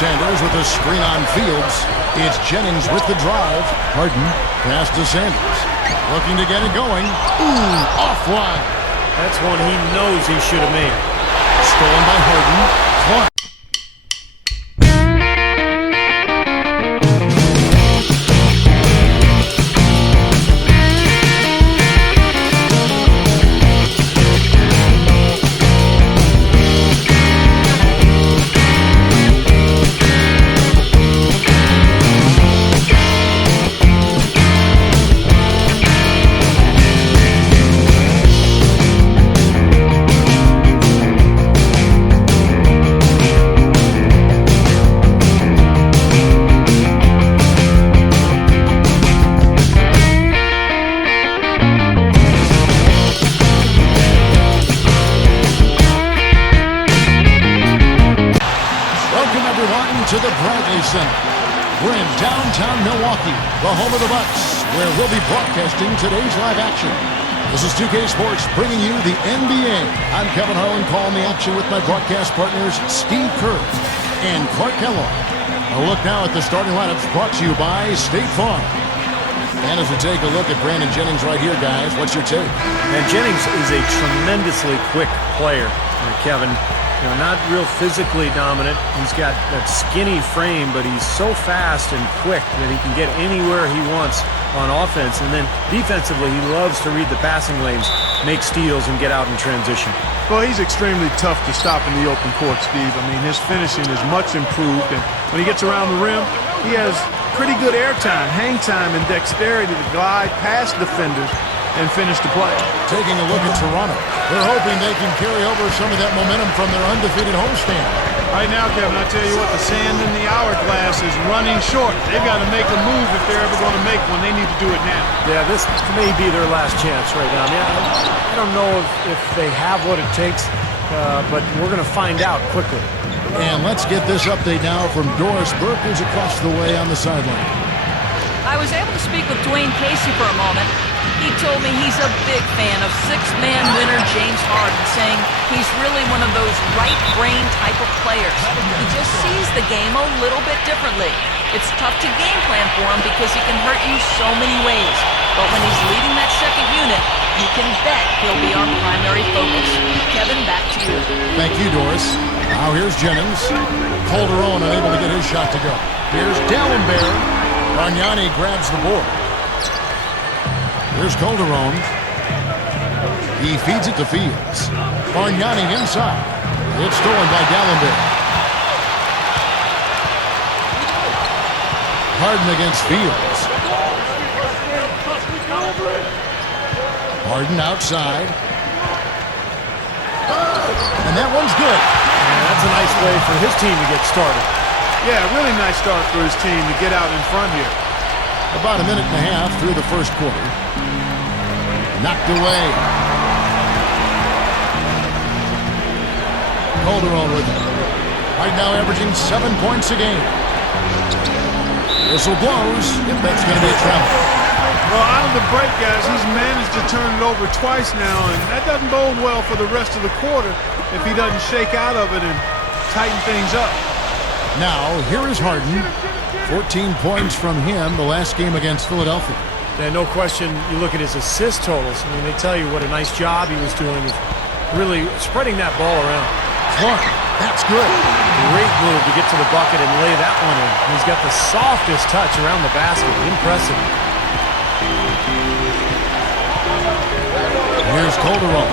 Sanders with a screen on Fields. It's Jennings with the drive. Harden pass to Sanders. Looking to get it going. Ooh, offline. That's one he knows he should have made. Stolen by Harden. Clark. To the Bradley Center. We're in downtown Milwaukee, the home of the Bucks, where we'll be broadcasting today's live action. This is 2K Sports bringing you the NBA. I'm Kevin Harlan calling the action with my broadcast partners Steve Kerr and Clark Kellogg. A look now at the starting lineups brought to you by State Farm. And as we take a look at Brandon Jennings right here, guys, what's your take? And Jennings is a tremendously quick player, Kevin. You know, not real physically dominant. He's got that skinny frame, but he's so fast and quick that he can get anywhere he wants on offense. And then defensively, he loves to read the passing lanes, make steals, and get out in transition. Well, he's extremely tough to stop in the open court, Steve. I mean, his finishing is much improved. And when he gets around the rim, he has pretty good air time, hang time, and dexterity to glide past defenders and finish the play. Taking a look at Toronto. They're hoping they can carry over some of that momentum from their undefeated homestand. Right now, Kevin, I tell you what, the sand in the hourglass is running short. They've got to make a move if they're ever going to make one. They need to do it now. Yeah, this may be their last chance right now. I don't know if they have what it takes, but we're going to find out quickly. And let's get this update now from Doris Burke, who's across the way on the sideline. I was able to speak with Dwayne Casey for a moment. He told me he's a big fan of six-man winner James Harden, saying he's really one of those right-brain type of players. He just sees the game a little bit differently. It's tough to game plan for him because he can hurt you so many ways. But when he's leading that second unit, you can bet he'll be our primary focus. Kevin, back to you. Thank you, Doris. Now here's Jennings. Calderon unable to get his shot to go. Here's Dallenberg. Bargnani grabs the board. Here's Calderon. He feeds it to Fields. Bargnani inside. It's stolen by Dallenberg. Harden against Fields. Harden outside. And that one's good. And that's a nice way for his team to get started. Yeah, really nice start for his team to get out in front here. About a minute and a half through the first quarter. Knocked away. Calderon with it. Right now averaging 7 points a game. Whistle blows. If that's going to be a travel. Well, out of the break, guys, he's managed to turn it over twice now, and that doesn't bode well for the rest of the quarter if he doesn't shake out of it and tighten things up. Now, here is Harden. 14 points from him the last game against Philadelphia. And no question, you look at his assist totals. I mean, they tell you what a nice job he was doing with really spreading that ball around. Clark, that's good. Great move to get to the bucket and lay that one in. He's got the softest touch around the basket. Impressive. Here's Calderon.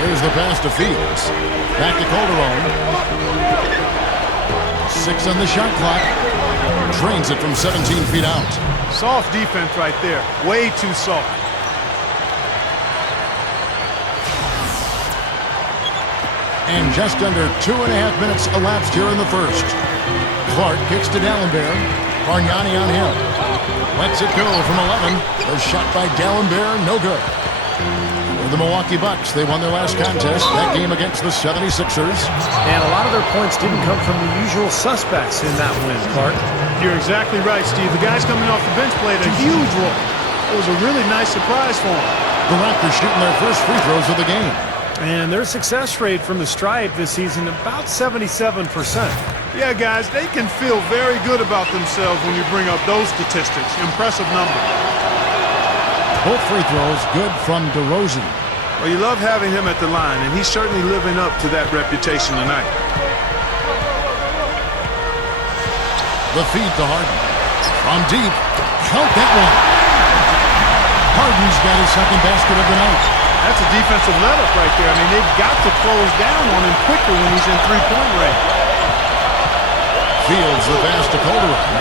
Here's the pass to Fields. Back to Calderon. 6 on the shot clock. Drains it from 17 feet out. Soft defense right there. Way too soft. And just under 2.5 minutes elapsed here in the first. Clark kicks to Dallenberg. Bargnani on him. Lets it go from 11. The shot by Dallenberg, no good. For the Milwaukee Bucks, they won their last contest, that game against the 76ers. And a lot of their points didn't come from the usual suspects in that win, Clark. You're exactly right, Steve. The guys coming off the bench played a huge role. It was a really nice surprise for them. The Raptors shooting their first free throws of the game. And their success rate from the stripe this season, about 77%. Yeah, guys, they can feel very good about themselves when you bring up those statistics. Impressive number. Both free throws good from DeRozan. Well, you love having him at the line, and he's certainly living up to that reputation tonight. The feed to Harden. From deep. Count that one. Harden's got his second basket of the night. That's a defensive let-up right there. I mean, they've got to close down on him quicker when he's in three-point range. Fields the pass to Calderon.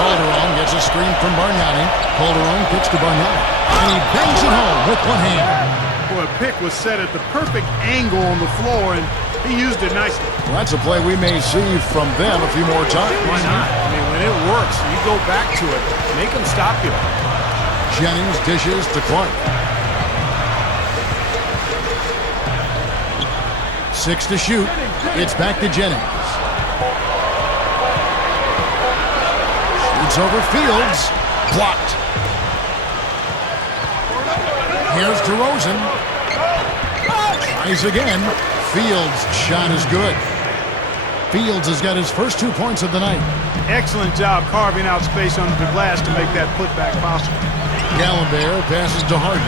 Calderon gets a screen from Bargnani. Calderon kicks to Bargnani. And he bangs it home with one hand. Boy, a pick was set at the perfect angle on the floor, and he used it nicely. Well, that's a play we may see from them a few more times. Why not? I mean, when it works, you go back to it. Make them stop you. Jennings dishes to Clark. 6 to shoot. It's back to Jennings. Shoots over Fields. Blocked. Here's DeRozan. Tries again. Fields' shot is good. Fields has got his first 2 points of the night. Excellent job carving out space under the glass to make that putback possible. Gallinberg passes to Harden.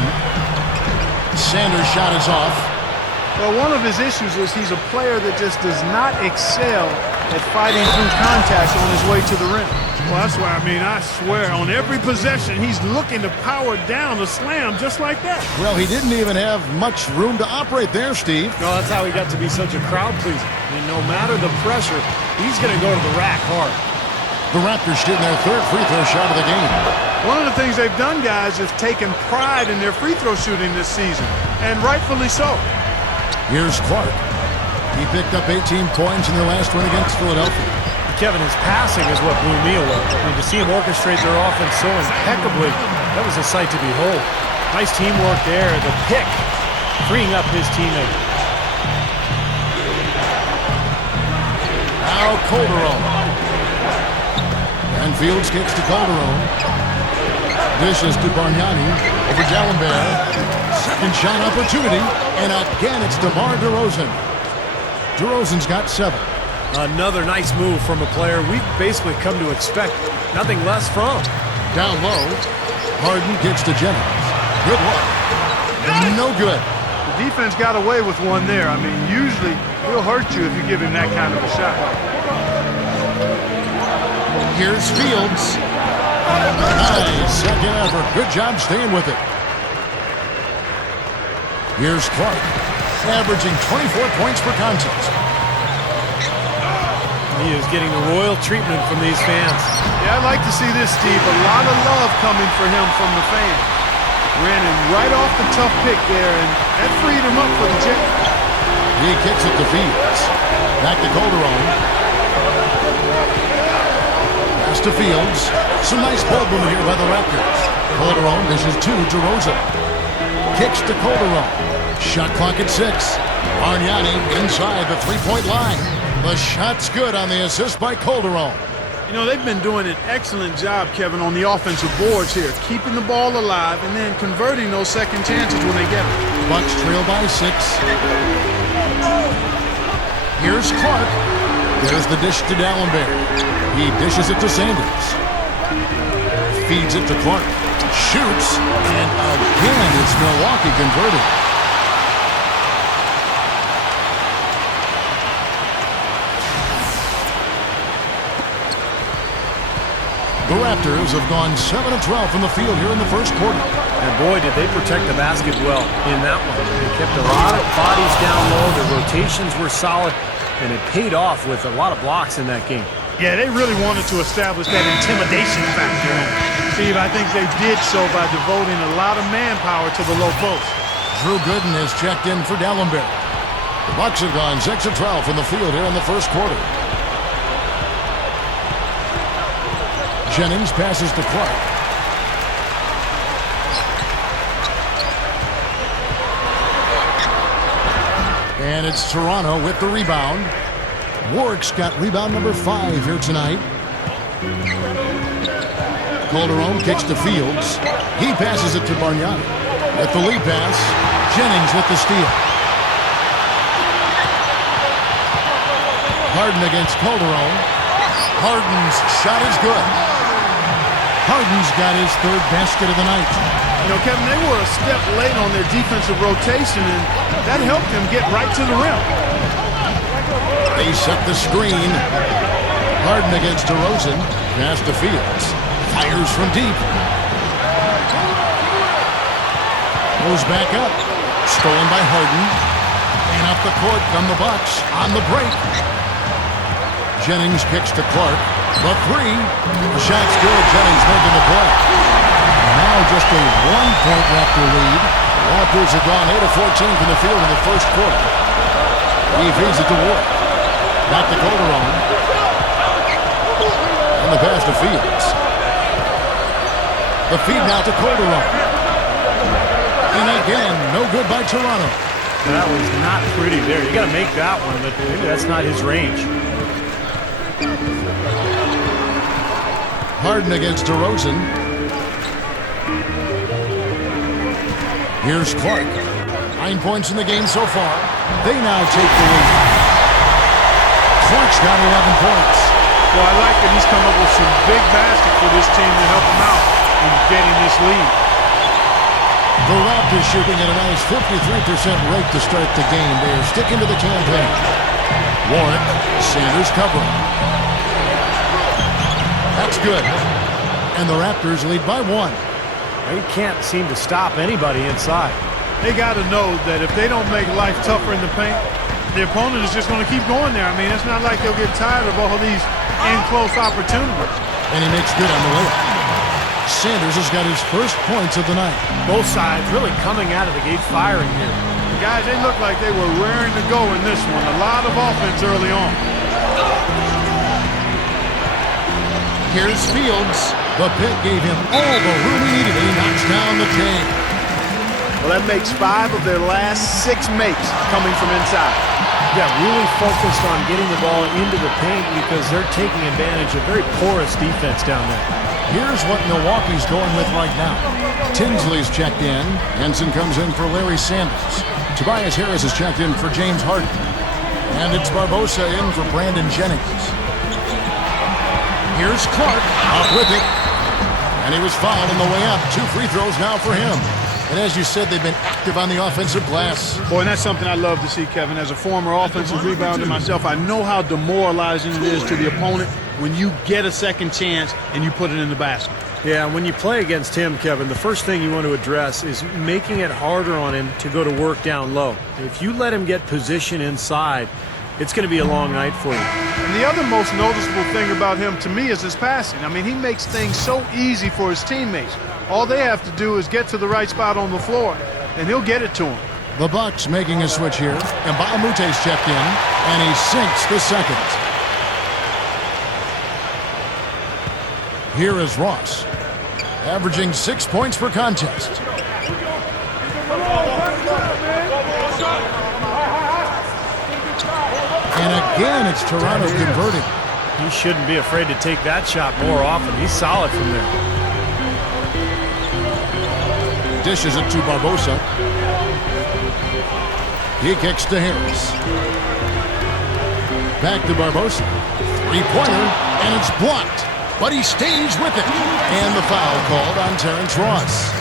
Sanders' shot is off. Well, one of his issues is he's a player that just does not excel at fighting through contact on his way to the rim. Well, that's why, I mean, I swear, on every possession, he's looking to power down the slam just like that. Well, he didn't even have much room to operate there, Steve. No, that's how he got to be such a crowd pleaser. I mean, no matter the pressure, he's going to go to the rack hard. The Raptors shooting their third free throw shot of the game. One of the things they've done, guys, is taken pride in their free throw shooting this season, and rightfully so. Here's Clark. He picked up 18 points in their last win against Philadelphia. Kevin, his passing is what blew me away. I mean, to see him orchestrate their offense so impeccably, that was a sight to behold. Nice teamwork there. The pick, freeing up his teammate. Now Calderon. And Fields kicks to Calderon. Dishes to Bargnani over Gallinberg. Second shot opportunity. And again, it's DeMar DeRozan. DeRozan's got 7. Another nice move from a player we've basically come to expect nothing less from. Down low. Harden kicks to Jennings. Good luck. No good. The defense got away with one there. I mean, usually he'll hurt you if you give him that kind of a shot. Here's Fields. Nice second effort. Good job staying with it. Here's Clark, averaging 24 points per contest. He is getting the royal treatment from these fans. Yeah, I'd like to see this, Steve. A lot of love coming for him from the fans. Ran him right off the tough pick there, and that freed him up for the Jets. He kicks it to Fields. Back to Calderon. Pass to Fields. Some nice ball movement here by the Raptors. Calderon dishes to DeRozan. Kicks to Calderon. Shot clock at 6. Bargnani inside the three-point line. The shot's good on the assist by Calderon. You know, they've been doing an excellent job, Kevin, on the offensive boards here, keeping the ball alive and then converting those second chances when they get them. Bucks trail by 6. Here's Clark. There's the dish to Gallinberg. He dishes it to Sanders. Feeds it to Clark. Shoots, and again it's Milwaukee converted. The Raptors have gone 7 of 12 from the field here in the first quarter. And boy, did they protect the basket well in that one. They kept a lot of bodies down low. The rotations were solid, and it paid off with a lot of blocks in that game. Yeah, they really wanted to establish that intimidation factor. Steve, I think they did so by devoting a lot of manpower to the low post. Drew Gooden has checked in for Gallinberg. The Bucks have gone 6 of 12 from the field here in the first quarter. Jennings passes to Clark. And it's Toronto with the rebound. Warwick's got rebound number 5 here tonight. Calderon kicks to Fields. He passes it to Bargnani. with the lead pass. Jennings with the steal. Harden against Calderon. Harden's shot is good. Harden's got his third basket of the night. You know, Kevin, they were a step late on their defensive rotation, and that helped them get right to the rim. They set the screen. Harden against DeRozan. Pass to Fields. Fires from deep. Goes back up. Stolen by Harden. And up the court from the Bucks on the break. Jennings kicks to Clark. The three. The shot's good. Jennings making the play. Now just a 1-point Raptor lead. Raptors have gone 8 of 14 from the field in the first quarter. He feeds it to Ward. Back to Calderon. And the pass to Fields. The feed now to Calderon. And again, no good by Toronto. That was not pretty there. You got to make that one, but maybe that's not his range. Harden against DeRozan. Here's Clark. 9 points in the game so far. They now take the lead. Clark's got 11 points. Well, I like that he's come up with some big baskets for this team to help him out in getting this lead. The Raptors shooting at a nice 53% rate to start the game. They are sticking to the campaign. Warren, Sanders covering. That's good. And the Raptors lead by 1. He can't seem to stop anybody inside. They got to know that if they don't make life tougher in the paint, the opponent is just going to keep going there. I mean, it's not like they'll get tired of all these in-close opportunities. And he makes good on the layup. Sanders has got his first points of the night. Both sides really coming out of the gate firing here. The guys, they look like they were raring to go in this one. A lot of offense early on. Here's Fields. The pit gave him all the room he needed. He knocks down the king. Well, that makes 5 of their last 6 makes coming from inside. Yeah, really focused on getting the ball into the paint because they're taking advantage of very porous defense down there. Here's what Milwaukee's going with right now. Tinsley's checked in. Henson comes in for Larry Sanders. Tobias Harris is checked in for James Harden. And it's Barbosa in for Brandon Jennings. Here's Clark, up with it. And he was fouled on the way up. 2 free throws now for him. And as you said, they've been active on the offensive glass. Boy, and that's something I love to see, Kevin. As a former offensive rebounder myself, I know how demoralizing it is to the opponent when you get a second chance and you put it in the basket. Yeah, when you play against him, Kevin, the first thing you want to address is making it harder on him to go to work down low. If you let him get position inside, it's going to be a long night for you. And the other most noticeable thing about him to me is his passing. I mean, he makes things so easy for his teammates. All they have to do is get to the right spot on the floor, and he'll get it to him. The Bucks making a switch here. And Baamute's checked in, and he sinks the second. Here is Ross, averaging 6 points per contest. And again, it's Toronto converting. He shouldn't be afraid to take that shot more often. He's solid from there. Dishes it to Barbosa. He kicks to Harris. Back to Barbosa. 3-pointer, and it's blocked. But he stays with it. And the foul called on Terrence Ross.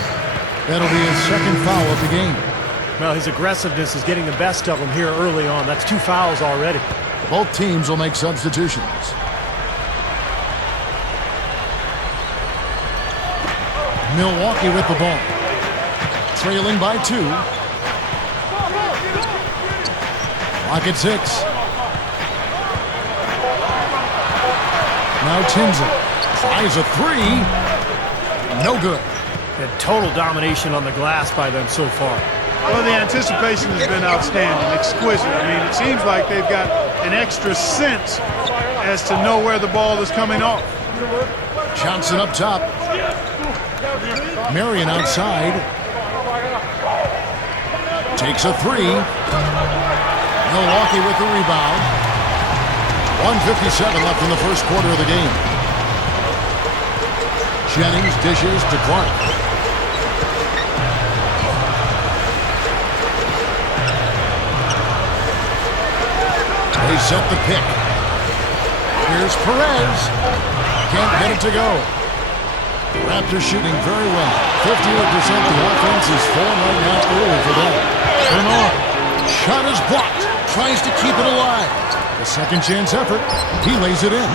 That'll be his second foul of the game. Well, his aggressiveness is getting the best of him here early on. That's 2 fouls already. Both teams will make substitutions. Milwaukee with the ball. Trailing by 2. Clock at 6. Now Tinsley tries a 3. No good. And total domination on the glass by them so far. Well, the anticipation has been outstanding, exquisite. I mean, it seems like they've got an extra sense as to know where the ball is coming off. Johnson up top. Marion outside. Takes a 3. Milwaukee with the rebound. 1:57 left in the first quarter of the game. Jennings dishes to Clark. set the pick. Here's Perez. Can't get it to go. Raptors shooting very well. 58%. The offense is falling right now early for them. Bernard. Shot is blocked. Tries to keep it alive. A second chance effort. He lays it in.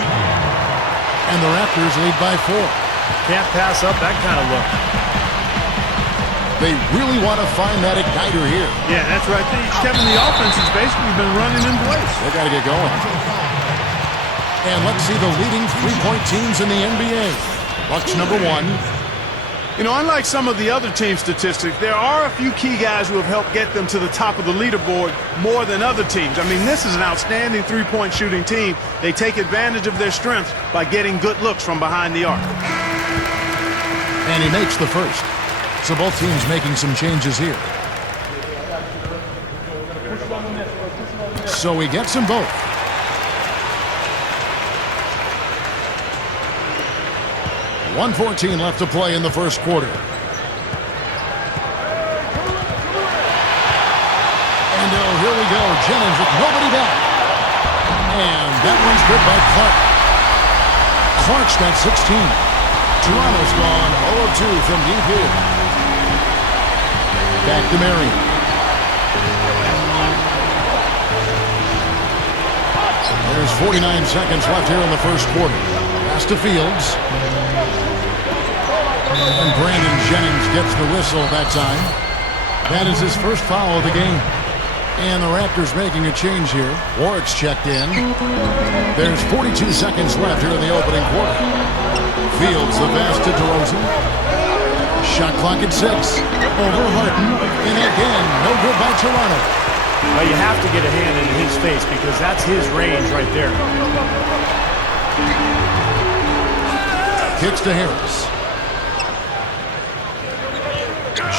And the Raptors lead by 4. Can't pass up that kind of look. They really want to find that igniter here. Yeah, that's right. Kevin, the offense has basically been running in place. They got to get going. And let's see the leading three-point teams in the NBA. Bucks number 1. You know, unlike some of the other team statistics, there are a few key guys who have helped get them to the top of the leaderboard more than other teams. I mean, this is an outstanding three-point shooting team. They take advantage of their strengths by getting good looks from behind the arc. And he makes the first. So both teams making some changes here. So he gets them both. .114 left to play in the first quarter. And here we go. Jennings with nobody back. And that one's good by Clark. Clark's got 16. Toronto's gone 0-2 from deep here. Back to Marion. There's 49 seconds left here in the first quarter. Pass to Fields. And Brandon Jennings gets the whistle that time. That is his first foul of the game. And the Raptors making a change here. Warwick's checked in. There's 42 seconds left here in the opening quarter. Fields the pass to DeRozan. Shot clock at 6. Over Harden. And again, no good by Toronto. Well, you have to get a hand into his face because that's his range right there. Kicks to Harris.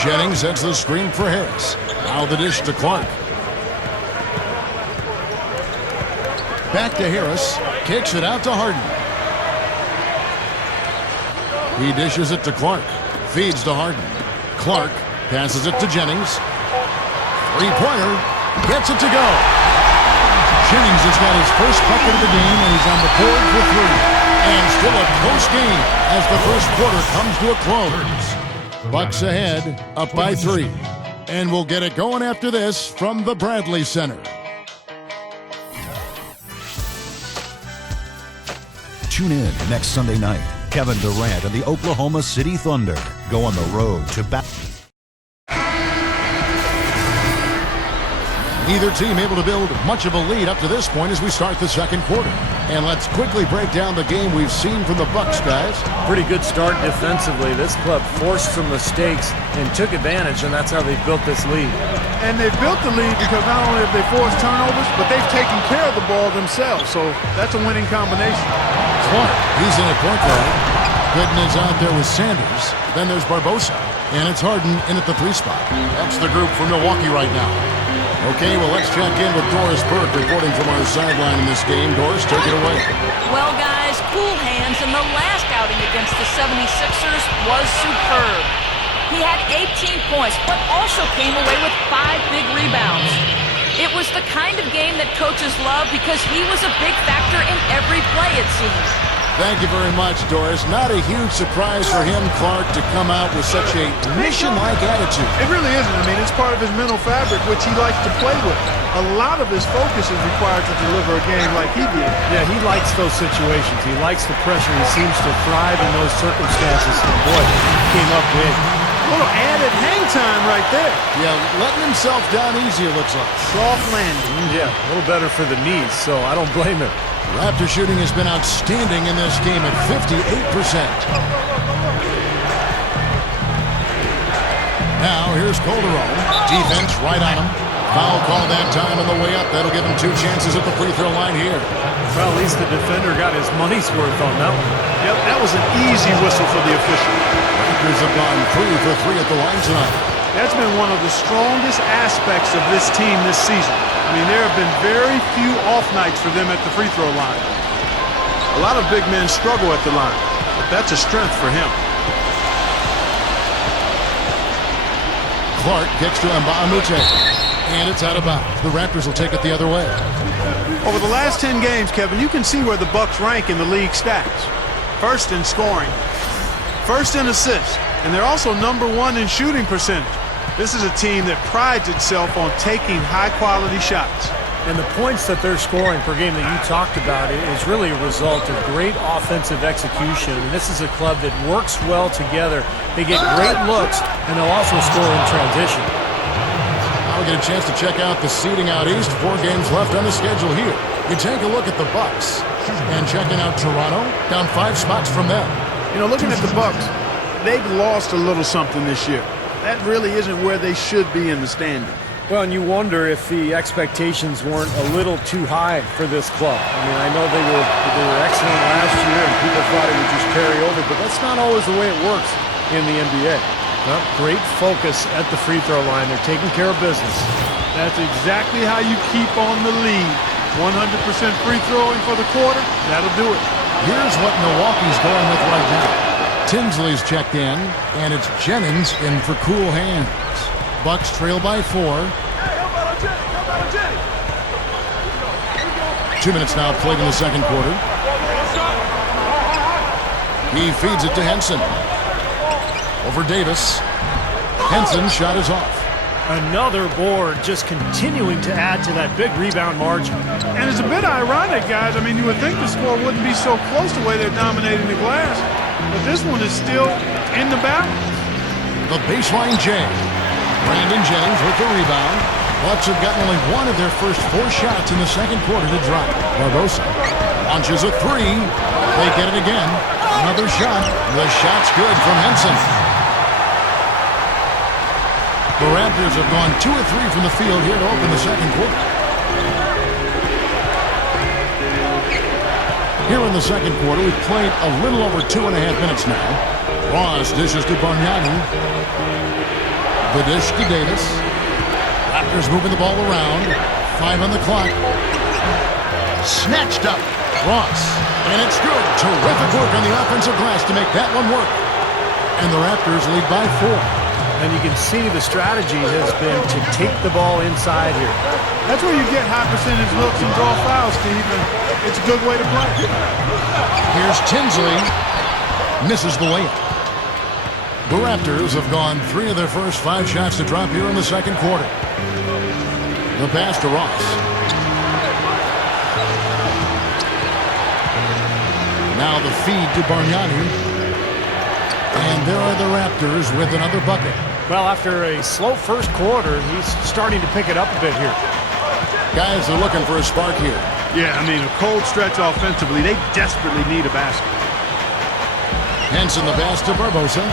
Jennings sets the screen for Harris. Now the dish to Clark. Back to Harris. Kicks it out to Harden. He dishes it to Clark. Feeds to Harden. Clark passes it to Jennings. Three-pointer. Gets it to go. Jennings has got his first bucket of the game, and he's on the board for 3. And still a close game as the first quarter comes to a close. Bucks ahead, up by 3. And we'll get it going after this from the Bradley Center. Tune in next Sunday night. Kevin Durant and the Oklahoma City Thunder go on the road to Neither team able to build much of a lead up to this point as we start the second quarter. And let's quickly break down the game we've seen from the Bucks, guys. Pretty good start defensively. This club forced some mistakes and took advantage, and that's how they built this lead. And they've built the lead because not only have they forced turnovers, but they've taken care of the ball themselves. So that's a winning combination. Clark, he's in at point guard. Gooden is out there with Sanders. Then there's Barbosa. And it's Harden in at the 3 spot. That's the group for Milwaukee right now. Okay, well, let's check in with Doris Burke reporting from our sideline in this game. Doris, take it away. Well, guys, cool hands, and the last outing against the 76ers was superb. He had 18 points, but also came away with 5 big rebounds. It was the kind of game that coaches love because he was a big factor in every play, it seemed. Thank you very much, Doris. Not a huge surprise for him, Clark, to come out with such a mission-like attitude. It really isn't. I mean, it's part of his mental fabric, which he likes to play with. A lot of his focus is required to deliver a game like he did. Yeah, he likes those situations. He likes the pressure. He seems to thrive in those circumstances. And boy, he came up big. A little added hang time right there. Yeah, letting himself down easy, it looks like. Soft landing. Yeah, a little better for the knees, so I don't blame him. Raptor shooting has been outstanding in this game at 58%. Now here's Calderon. Defense right on him. Foul call that time on the way up. That'll give him 2 chances at the free throw line here. Well, at least the defender got his money's worth on that one. Yep, that was an easy whistle for the official. Raptors have gone 3 for 3 at the line tonight. That's been one of the strongest aspects of this team this season. I mean, there have been very few off nights for them at the free throw line. A lot of big men struggle at the line, but that's a strength for him. Clark gets to Mbamute. And it's out of bounds. The Raptors will take it the other way. Over the last 10 games, Kevin, you can see where the Bucks rank in the league stats. First in scoring, first in assists, and they're also #1 in shooting percentage. This is a team that prides itself on taking high-quality shots. And the points that they're scoring per game that you talked about is really a result of great offensive execution. And this is a club that works well together. They get great looks, and they'll also score in transition. Now we get a chance to check out the seeding out east. 4 games left on the schedule here. You take a look at the Bucks. And checking out Toronto, down 5 spots from them. You know, looking at the Bucks, they've lost a little something this year. That really isn't where they should be in the standing. Well, and you wonder if the expectations weren't a little too high for this club. I mean, I know they were excellent last year, and people thought it would just carry over, but that's not always the way it works in the NBA. Well, great focus at the free throw line. They're taking care of business. That's exactly how you keep on the lead. 100% free throwing for the quarter, that'll do it. Here's what Milwaukee's going with right now. Tinsley's checked in, and it's Jennings in for cool hands. Bucks trail by 4. 2 minutes now played in the second quarter. He feeds it to Henson. Over Davis. Henson's shot is off. Another board, just continuing to add to that big rebound margin. And it's a bit ironic, guys. I mean, you would think the score wouldn't be so close the way they're dominating the glass. But this one is still in the battle. The baseline J. Brandon Jennings with the rebound. Bucks have gotten only one of their first 4 shots in the second quarter to drop. Barbosa launches a 3. They get it again. Another shot. The shot's good from Henson. The Raptors have gone 2 of 3 from the field here to open the second quarter. Here in the second quarter, we've played a little over 2.5 minutes now. Ross dishes to Bargnani. The dish to Davis. Raptors moving the ball around. 5 on the clock. Snatched up. Ross. And it's good. Terrific work on the offensive glass to make that one work. And the Raptors lead by 4. And you can see the strategy has been to take the ball inside here. That's where you get high percentage looks and draw fouls, Steve, and it's a good way to play. Here's Tinsley. Misses the layup. The Raptors have gone 3 of their first 5 shots to drop here in the second quarter. The pass to Ross. Now the feed to Bargnani. And there are the Raptors with another bucket. Well, after a slow first quarter, he's starting to pick it up a bit here. Guys are looking for a spark here. Yeah, I mean, a cold stretch offensively. They desperately need a basket. Henson the pass to Barbosa.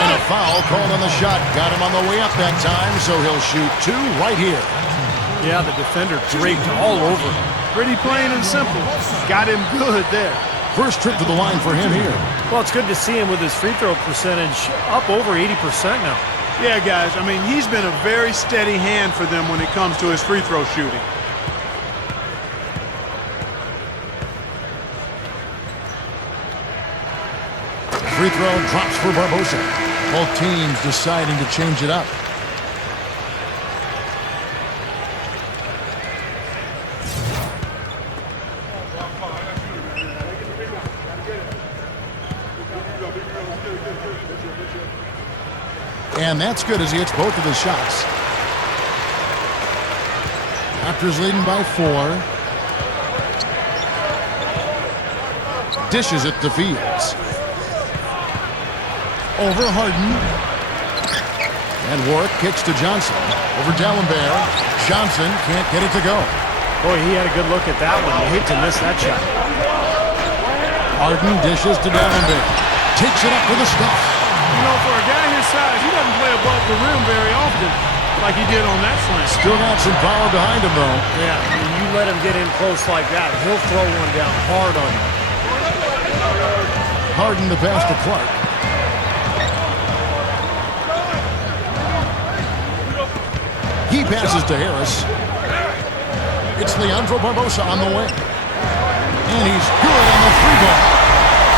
And a foul called on the shot. Got him on the way up that time, so he'll shoot 2 right here. Yeah, the defender draped all over him. Pretty plain and simple. Got him good there. First trip to the line for him here. Well, it's good to see him with his free throw percentage up over 80% now. Yeah, guys, I mean, he's been a very steady hand for them when it comes to his free throw shooting. Free throw drops for Barbosa. Both teams deciding to change it up. And that's good as he hits both of his shots. Raptors leading by 4. Dishes it to Fields. Over Harden. And Warwick kicks to Johnson. Over D'Alembert. Johnson can't get it to go. Boy, he had a good look at that one. You hate to miss that shot. Harden dishes to D'Alembert. Takes it up for the stuff. You know, for a guy his size, he doesn't play above the rim very often like he did on that slam. Still got some power behind him, though. Yeah, you let him get in close like that, he'll throw one down hard on you. Harden the pass to Clark. He passes to Harris. It's Leandro Barbosa on the way. And he's good on the free ball.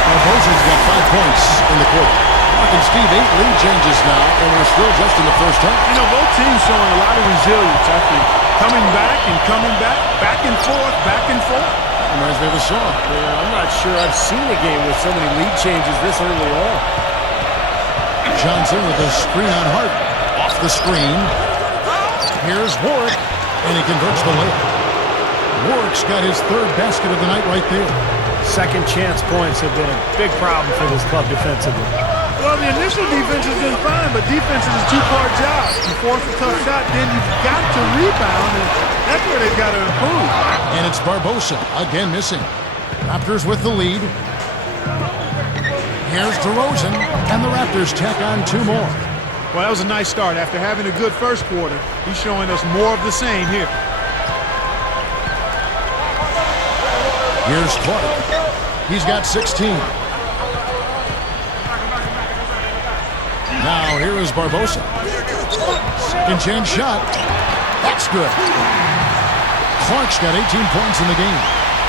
Barbosa's got 5 points in the quarter. Talking Steve, 8 lead changes now, and we're still just in the first half. You know, both teams showing a lot of resilience, I think. Coming back and coming back, back and forth, back and forth. Reminds me of a song. Yeah, I'm not sure I've seen a game with so many lead changes this early on. Johnson with a screen on Harden. Off the screen. Here's Warwick, and he converts the layup. Warwick's got his 3rd basket of the night right there. Second chance points have been a big problem for this club defensively. Well, the initial defense has been fine, but defense is a 2-part job. You force a tough shot, then you've got to rebound, and that's where they've got to improve. And it's Barbosa, again missing. Raptors with the lead. Here's DeRozan, and the Raptors tack on 2 more. Well, that was a nice start. After having a good first quarter, he's showing us more of the same here. Here's Clark. He's got 16. Now here is Barbosa. Second chance shot. That's good. Clark's got 18 points in the game.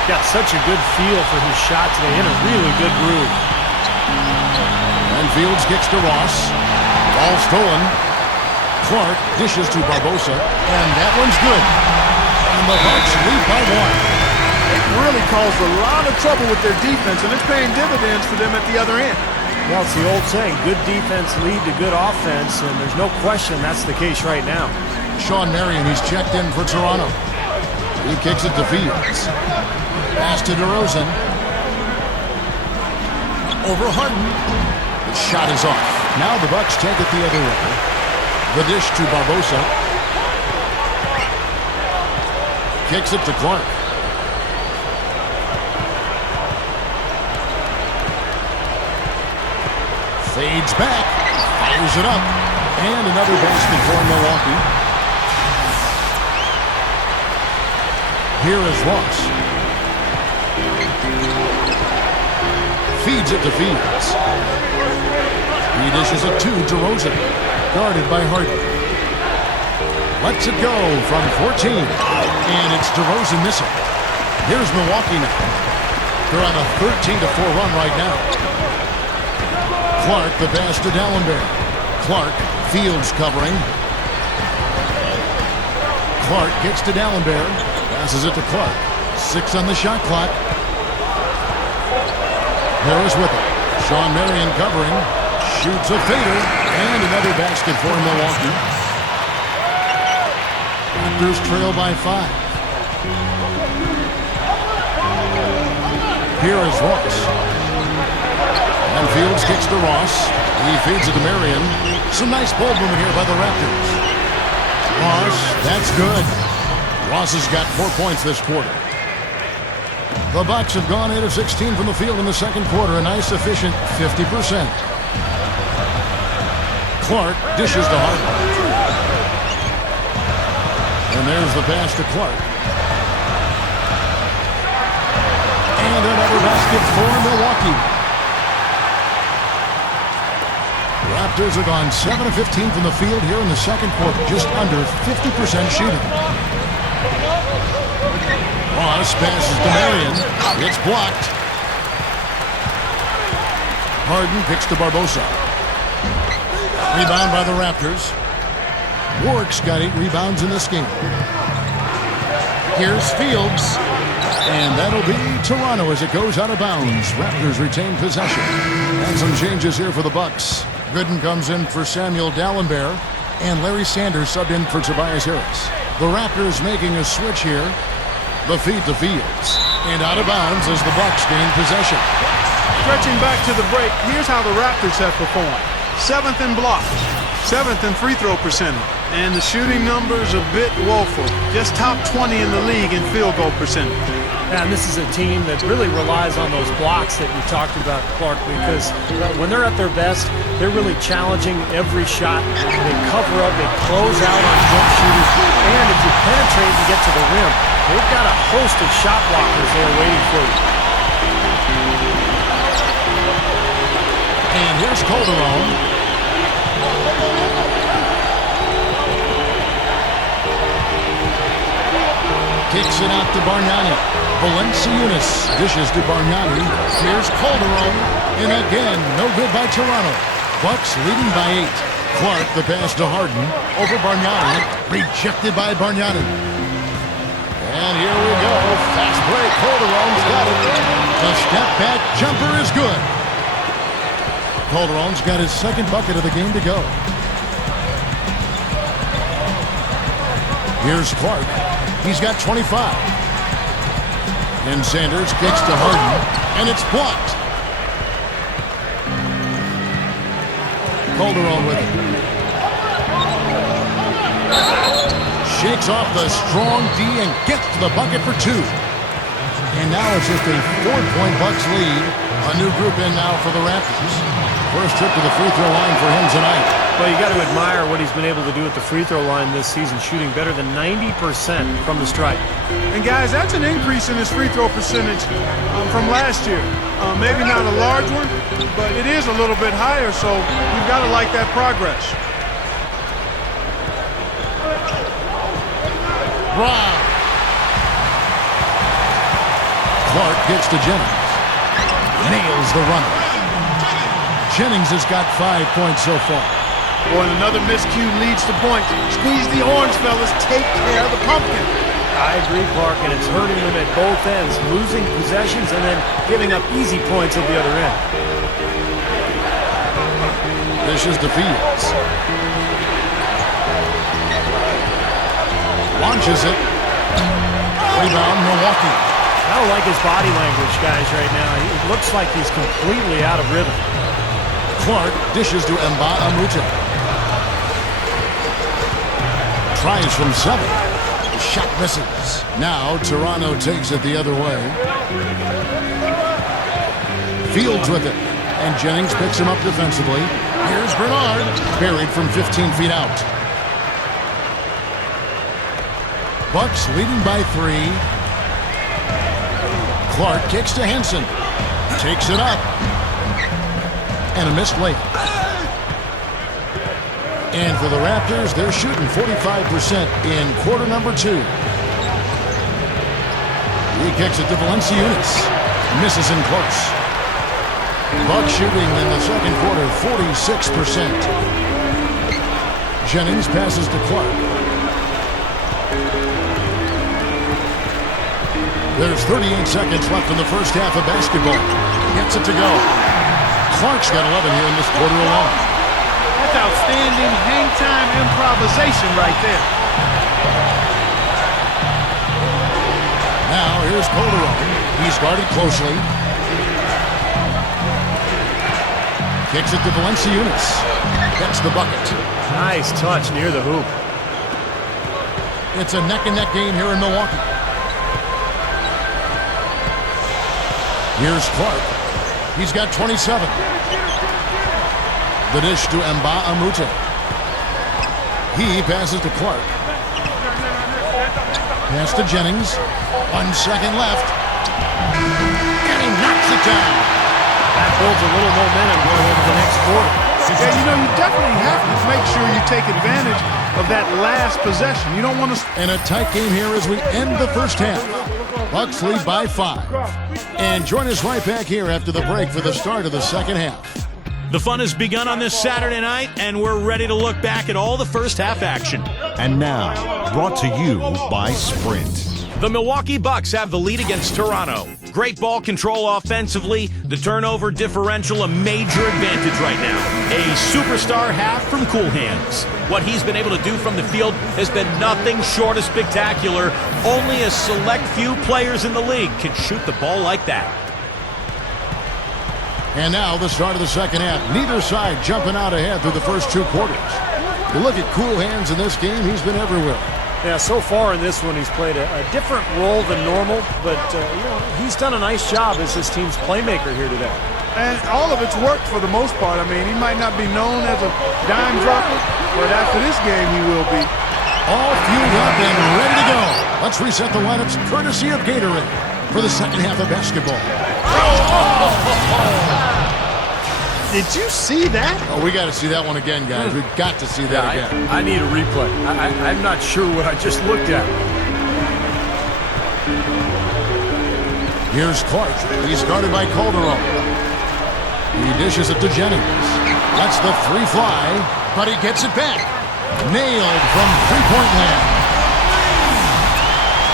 Got such a good feel for his shot today, in a really good groove. And Fields kicks to Ross. Ball stolen. Clark dishes to Barbosa, and that one's good. And the Bucks lead by 1. It really caused a lot of trouble with their defense, and it's paying dividends for them at the other end. Well, it's the old saying, good defense lead to good offense, and there's no question that's the case right now. Sean Marion, he's checked in for Toronto. He kicks it to Fields. Pass to DeRozan. Over Harden. The shot is off. Now the Bucks take it the other way. The dish to Barbosa. Kicks it to Clark. Fades back, fires it up, and another basket for Milwaukee. Here is Ross. Feeds it to Fields. He dishes it to DeRozan, guarded by Harden. Lets it go from 14, and it's DeRozan missing. Here's Milwaukee now. They're on a 13-4 run right now. Clark, the pass to Dallenberg. Clark, Fields covering. Clark gets to Dallenberg. Passes it to Clark. 6 on the shot clock. Harris with it. Sean Marion covering. Shoots a fader. And another basket for Milwaukee. Raptors trail by 5. Here is Ross. And Fields kicks to Ross. He feeds it to Marion. Some nice ball movement here by the Raptors. Ross, that's good. Ross has got 4 points this quarter. The Bucks have gone 8 of 16 from the field in the second quarter. A nice, efficient 50%. Clark dishes to Harden. And there's the pass to Clark. And another basket for Milwaukee. Raptors have gone 7 of 15 from the field here in the second quarter, just under 50% shooting. Ross passes to Marion. It's blocked. Harden picks to Barbosa. Rebound by the Raptors. Warwick's got 8 rebounds in this game. Here's Fields. And that'll be Toronto as it goes out of bounds. Raptors retain possession. And some changes here for the Bucks. Gooden comes in for Samuel Dallenberg, and Larry Sanders subbed in for Tobias Harris. The Raptors making a switch here. The feed to Fields. And out of bounds as the Bucks gain possession. Stretching back to the break, here's how the Raptors have performed. 7th in blocks, 7th in free throw percentage, and the shooting numbers a bit woeful. Just top 20 in the league in field goal percentage. And this is a team that really relies on those blocks that you talked about, Clark, because when they're at their best, they're really challenging every shot. They cover up, they close out on jump shooters, and if you penetrate and get to the rim, they've got a host of shot blockers there waiting for you. And here's Calderon. Kicks it out to Bargnani. Valanciunas dishes to Bargnani. Here's Calderon. And again, no good by Toronto. Bucks leading by 8. Clark, the pass to Harden. Over Bargnani. Rejected by Bargnani. And here we go. Fast break. Calderon's got it. The step back jumper is good. Calderon's got his second bucket of the game to go. Here's Clark. He's got 25. And Sanders kicks to Harden. And it's blocked. Calderon with it. Shakes off the strong D and gets to the bucket for 2. And now it's just a 4-point Bucks lead. A new group in now for the Raptors. First trip to the free throw line for him tonight. Well, you got to admire what he's been able to do at the free throw line this season, shooting better than 90% from the stripe. And guys, that's an increase in his free throw percentage from last year. Maybe not a large one, but it is a little bit higher, so you've got to like that progress. Brown. Clark gets to Jennings. Nails the runner. Jennings has got 5 points so far. Boy, and another miscue leads to points. Squeeze the orange, fellas. Take care of the pumpkin. I agree, Clark, and it's hurting them at both ends, losing possessions and then giving up easy points at the other end. This is the Fields. Launches it. Rebound, Milwaukee. I don't like his body language, guys, right now. It looks like he's completely out of rhythm. Clark dishes to Nba2K13. Tries from 7. Shot misses. Now Toronto takes it the other way. Fields with it. And Jennings picks him up defensively. Here's Bernard. Buried from 15 feet out. Bucks leading by 3. Clark kicks to Henson. Takes it up. And a missed layup. And for the Raptors, they're shooting 45% in quarter number 2. He kicks it to Valanciunas. Misses in close. Bucks shooting in the second quarter 46%. Jennings passes to Clark. There's 38 seconds left in the first half of basketball. Gets it to go. Clark's got 11 here in this quarter alone. That's outstanding hang-time improvisation right there. Now here's Calderon. He's guarded closely. Kicks it to Valanciunas. Gets the bucket. Nice touch near the hoop. It's a neck-and-neck game here in Milwaukee. Here's Clark. He's got 27. The dish to Nba2K13. He passes to Clark. Pass to Jennings. 1 second left. And he knocks it down. That builds a little momentum going into the next quarter. Yeah, you know, you definitely have to make sure you take advantage of that last possession. You don't want to... And a tight game here as we end the first half. Bucks lead by 5. And join us right back here after the break for the start of the second half. The fun has begun on this Saturday night, and we're ready to look back at all the first half action. And now, brought to you by Sprint. The Milwaukee Bucks have the lead against Toronto. Great ball control offensively, the turnover differential a major advantage right now. A superstar half from cool hands. What he's been able to do from the field has been nothing short of spectacular. Only a select few players in the league can shoot the ball like that. And now the start of the second half. Neither side jumping out ahead through the first 2 quarters. You look at cool hands in this game, he's been everywhere. Yeah, so far in this one, he's played a different role than normal, but you know, he's done a nice job as his team's playmaker here today. And all of it's worked for the most part. I mean, he might not be known as a dime dropper, but after this game, he will be. All fueled up and ready to go. Let's reset the lineups courtesy of Gatorade for the second half of basketball. Did you see that? Oh, we got to see that one again, guys. We've got to see that again. I need a replay. I'm not sure what I just looked at. Here's Clark. He's guarded by Calderon. He dishes it to Jennings. That's the free fly, but he gets it back. Nailed from three-point land.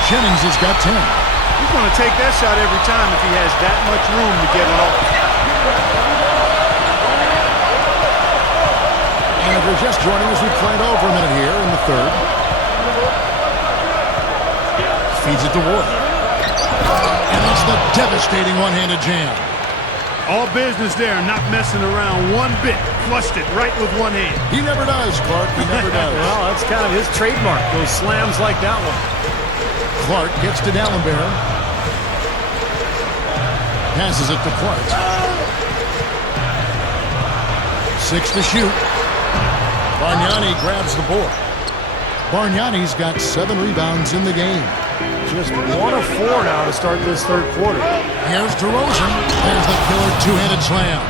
Jennings has got 10. He's going to take that shot every time if he has that much room to get it off. And if you're just joining us, we played over a minute here in the third. Feeds it to Ward. And that's the devastating one-handed jam. All business there, not messing around one bit. Flushed it right with one hand. He never does, Clark. He never does. Well, that's kind of his trademark, those slams like that one. Clark gets to D'Alembert. Passes it to Clark. 6 to shoot. Bargnani grabs the board. Bargnani's got 7 rebounds in the game. Just 1 of 4 now to start this third quarter. Here's DeRozan. There's the killer two-handed slam.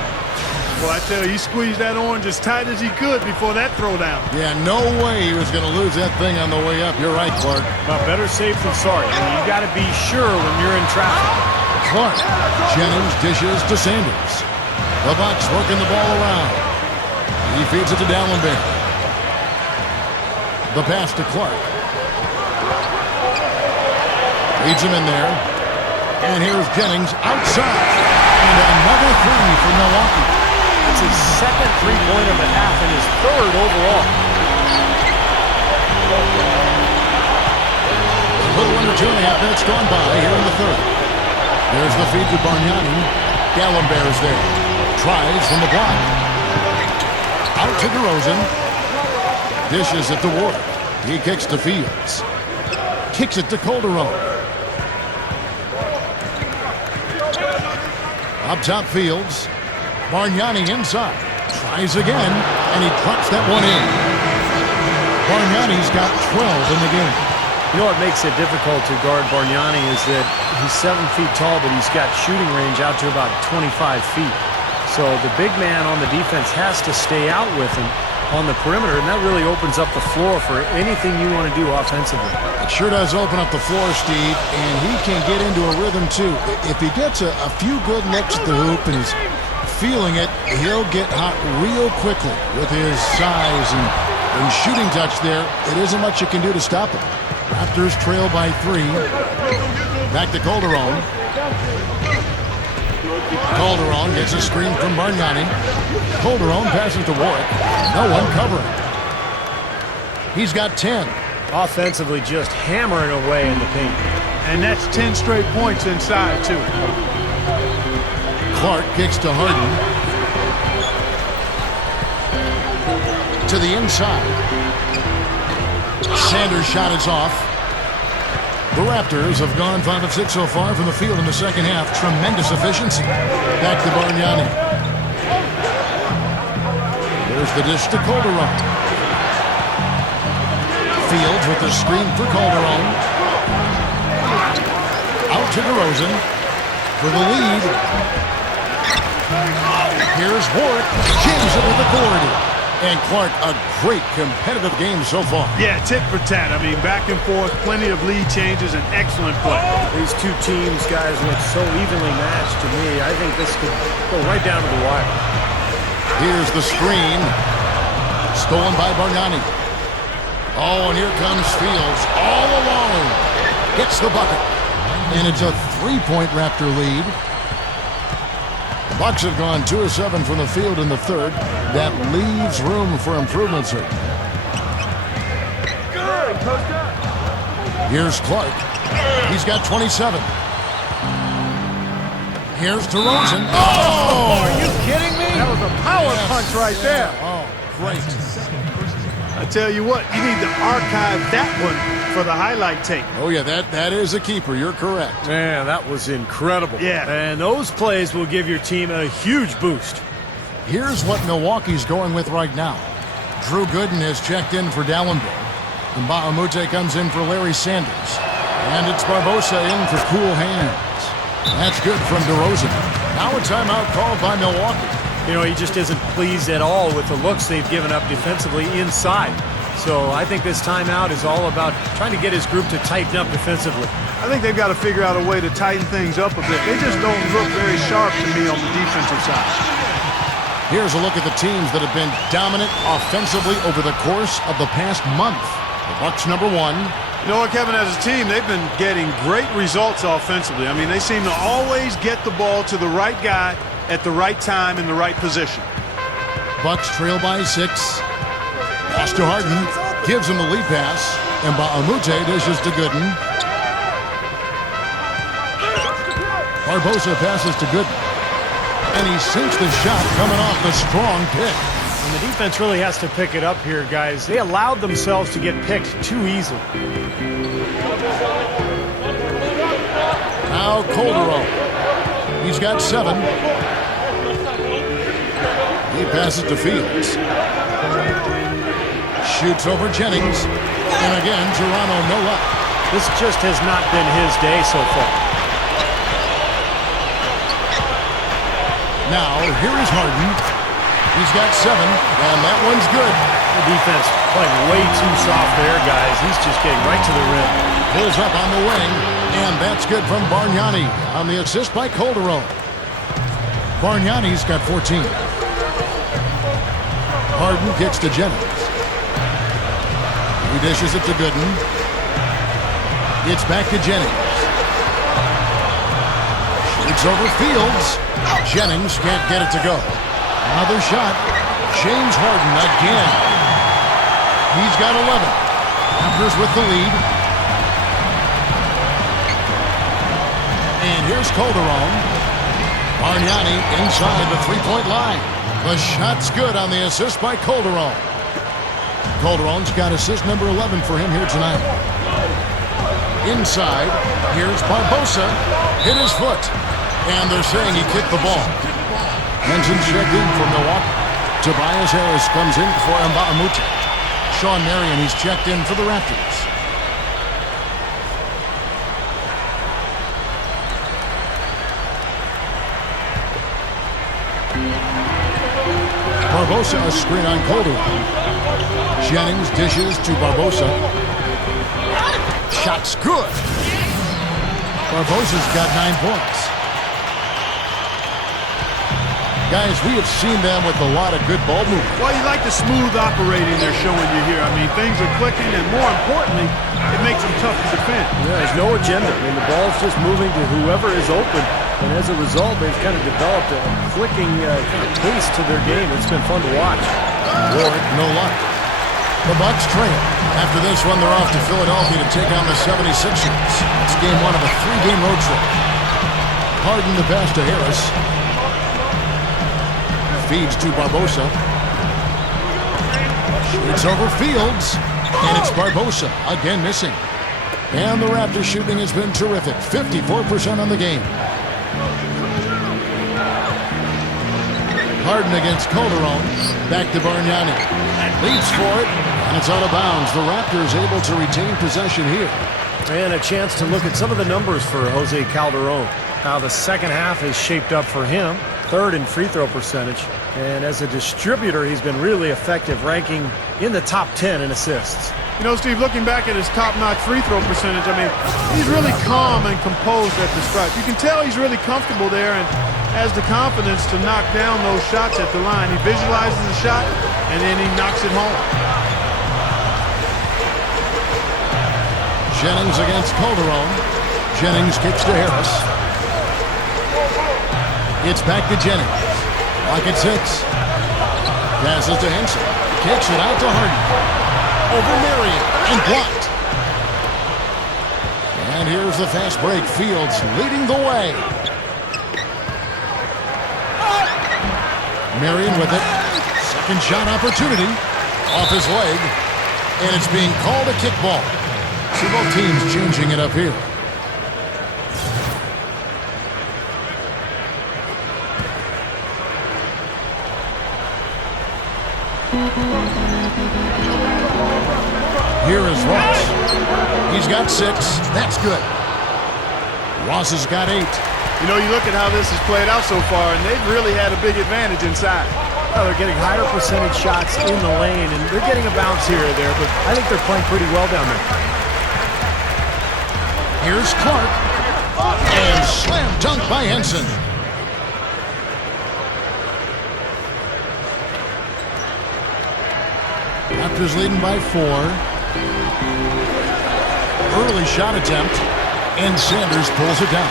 Well, I tell you, he squeezed that orange as tight as he could before that throwdown. Yeah, no way he was going to lose that thing on the way up. You're right, Clark. Well, better safe than sorry. I mean, you got to be sure when you're in traffic. Clark. Jennings dishes to Sanders. The Bucks working the ball around. He feeds it to D'Alembert. The pass to Clark. Leads him in there. And here's Jennings outside. And another three for Milwaukee. That's his second three-pointer of the half and his third overall. A little under 2.5 minutes gone by here in the third. There's the feed to Bargnani. D'Alembert's there. Tries from the block. Out to DeRozan. Dishes it to Ward. He kicks to Fields. Kicks it to Calderon. Up top Fields. Bargnani inside. Tries again, and he drops that one in. Bargnani's got 12 in the game. You know what makes it difficult to guard Bargnani is that he's 7 feet tall, but he's got shooting range out to about 25 feet. So the big man on the defense has to stay out with him on the perimeter, and that really opens up the floor for anything you want to do offensively. It sure does open up the floor, Steve, and he can get into a rhythm too. If he gets a few good looks at the hoop and is feeling it, he'll get hot real quickly with his size and shooting touch there. It isn't much you can do to stop him. Raptors trail by 3. Back to Calderon. Calderon gets a screen from Bargnani. Calderon passes to Warwick. No one covering. He's got 10. Offensively, just hammering away in the paint. And that's 10 straight points inside, too. Clark kicks to Harden. To the inside. Sanders' shot is off. The Raptors have gone 5 of 6 so far from the field in the second half. Tremendous efficiency. Back to Bargnani. There's the dish to Calderon. Fields with the screen for Calderon. Out to DeRozan for the lead. Here's Warwick. Jams it with the board. And Clark, a great competitive game so far. Yeah, tit for tat. I mean, back and forth, plenty of lead changes, and excellent play. These two teams, guys, look so evenly matched to me. I think this could go right down to the wire. Here's the screen. Stolen by Bargnani. Oh, and here comes Fields all alone. Gets the bucket. And it's a 3-point Raptor lead. The Bucks have gone 2 of 7 from the field in the third. That leaves room for improvement, sir. Here's Clark. He's got 27. Here's DeRozan. Oh! Are you kidding me? That was a power punch right there. Oh, great. I tell you what, you need to archive that one for the highlight tape. Oh, yeah, that is a keeper. You're correct. Man, that was incredible. Yeah. And those plays will give your team a huge boost. Here's what Milwaukee's going with right now. Drew Gooden has checked in for D'Alembert. And Bahamute comes in for Larry Sanders. And it's Barbosa in for cool hands. That's good from DeRozan. Now a timeout called by Milwaukee. You know, he just isn't pleased at all with the looks they've given up defensively inside. So I think this timeout is all about trying to get his group to tighten up defensively. I think they've got to figure out a way to tighten things up a bit. They just don't look very sharp to me on the defensive side. Here's a look at the teams that have been dominant offensively over the course of the past month. The Bucks #1. You know what, Kevin, as a team, they've been getting great results offensively. I mean, they seem to always get the ball to the right guy at the right time in the right position. Bucks trail by 6. Pass to Harden. Gives him the lead pass. And Mbamute dishes to Gooden. Barbosa passes to Gooden. And he sinks the shot coming off the strong pick. And the defense really has to pick it up here, guys. They allowed themselves to get picked too easily. Now Calderon. He's got 7. He passes to Fields. Shoots over Jennings. And again, Toronto no luck. This just has not been his day so far. Now, here is Harden. He's got 7, and that one's good. The defense playing way too soft there, guys. He's just getting right to the rim. Pulls up on the wing, and that's good from Bargnani on the assist by Calderon. Bargnani's got 14. Harden kicks to Jennings. He dishes it to Gooden. It's back to Jennings. Shoots over Fields. Jennings can't get it to go. Another shot. James Harden again. He's got 11. Raptors with the lead. And here's Calderon. Bargnani inside the three-point line. The shot's good on the assist by Calderon. Calderon's got assist number 11 for him here tonight. Inside, here's Barbosa. Hit his foot. And they're saying he kicked the ball. Henson checked in for Milwaukee. Tobias Harris comes in for Mbamute. Sean Marion, he's checked in for the Raptors. Barbosa, a screen on Calderon. Jennings dishes to Barbosa. Shot's good. Barbosa's got 9 points. Guys, we have seen them with a lot of good ball movement. Well, you like the smooth operating they're showing you here. I mean, things are clicking, and more importantly, it makes them tough to defend. Yeah, there's no agenda. I mean, the ball's just moving to whoever is open. And as a result, they've kind of developed a clicking kind of pace to their game. It's been fun to watch. Warwick, no luck. The Bucks trail. After this one, they're off to Philadelphia to take on the 76ers. It's game 1 of a 3-game road trip. Harden the pass to Harris. Feeds to Barbosa. Shoots over Fields. And it's Barbosa, again missing. And the Raptors shooting has been terrific. 54% on the game. Harden against Calderon. Back to Bargnani. Leaps for it. And it's out of bounds. The Raptors able to retain possession here. And a chance to look at some of the numbers for Jose Calderon. How the second half is shaped up for him. 3rd in free throw percentage. And as a distributor, he's been really effective, ranking in the top 10 in assists. You know, Steve, looking back at his top-notch free throw percentage, I mean, he's really calm and composed at the stripe. You can tell he's really comfortable there and has the confidence to knock down those shots at the line. He visualizes the shot, and then he knocks it home. Jennings against Calderon. Jennings kicks to Harris. It's back to Jennings. Lock at 6. Passes to Henson. Kicks it out to Harden. Over Marion. And blocked. And here's the fast break. Fields leading the way. Marion with it. Second shot opportunity. Off his leg. And it's being called a kickball. So both teams changing it up here. Here is Ross. He's got 6. That's good. Ross has got 8. You know, you look at how this has played out so far, and they've really had a big advantage inside. Well, they're getting higher percentage shots in the lane, and they're getting a bounce here or there, but I think they're playing pretty well down there. Here's Clark. And slam dunk by Henson. Raptors leading by 4. Early shot attempt, and Sanders pulls it down.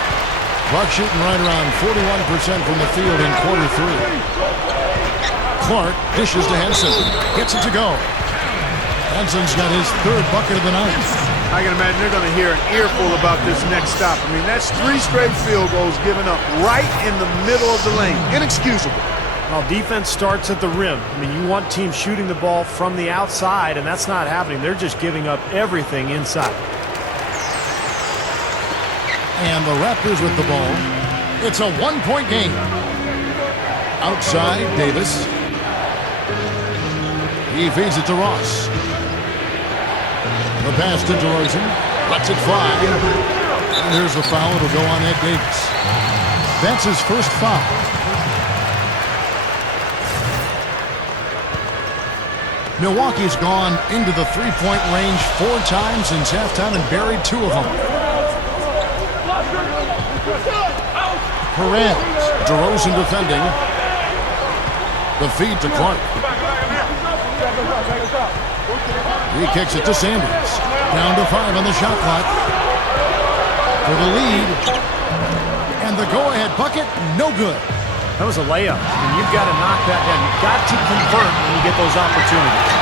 Bucks shooting right around 41% from the field in quarter 3. Clark dishes to Henson. Gets it to go. Henson's got his 3rd bucket of the night. I can imagine they're going to hear an earful about this next stop. I mean, that's 3 straight field goals given up right in the middle of the lane. Inexcusable. Well, defense starts at the rim. I mean, you want teams shooting the ball from the outside, and that's not happening. They're just giving up everything inside. And the Raptors with the ball. It's a 1-point game. Outside, Davis. He feeds it to Ross. The pass to DeRozan. Lets it fly. And here's the foul. It'll go on Ed Davis. That's his first foul. Milwaukee's gone into the three-point range 4 times since halftime and buried 2 of them. Perez. DeRozan defending. The feed to Clark. He kicks it to Sanders. Down to 5 on the shot clock. For the lead. And the go-ahead bucket, no good. That was a layup. I mean, you've got to knock that down. You've got to convert when you get those opportunities.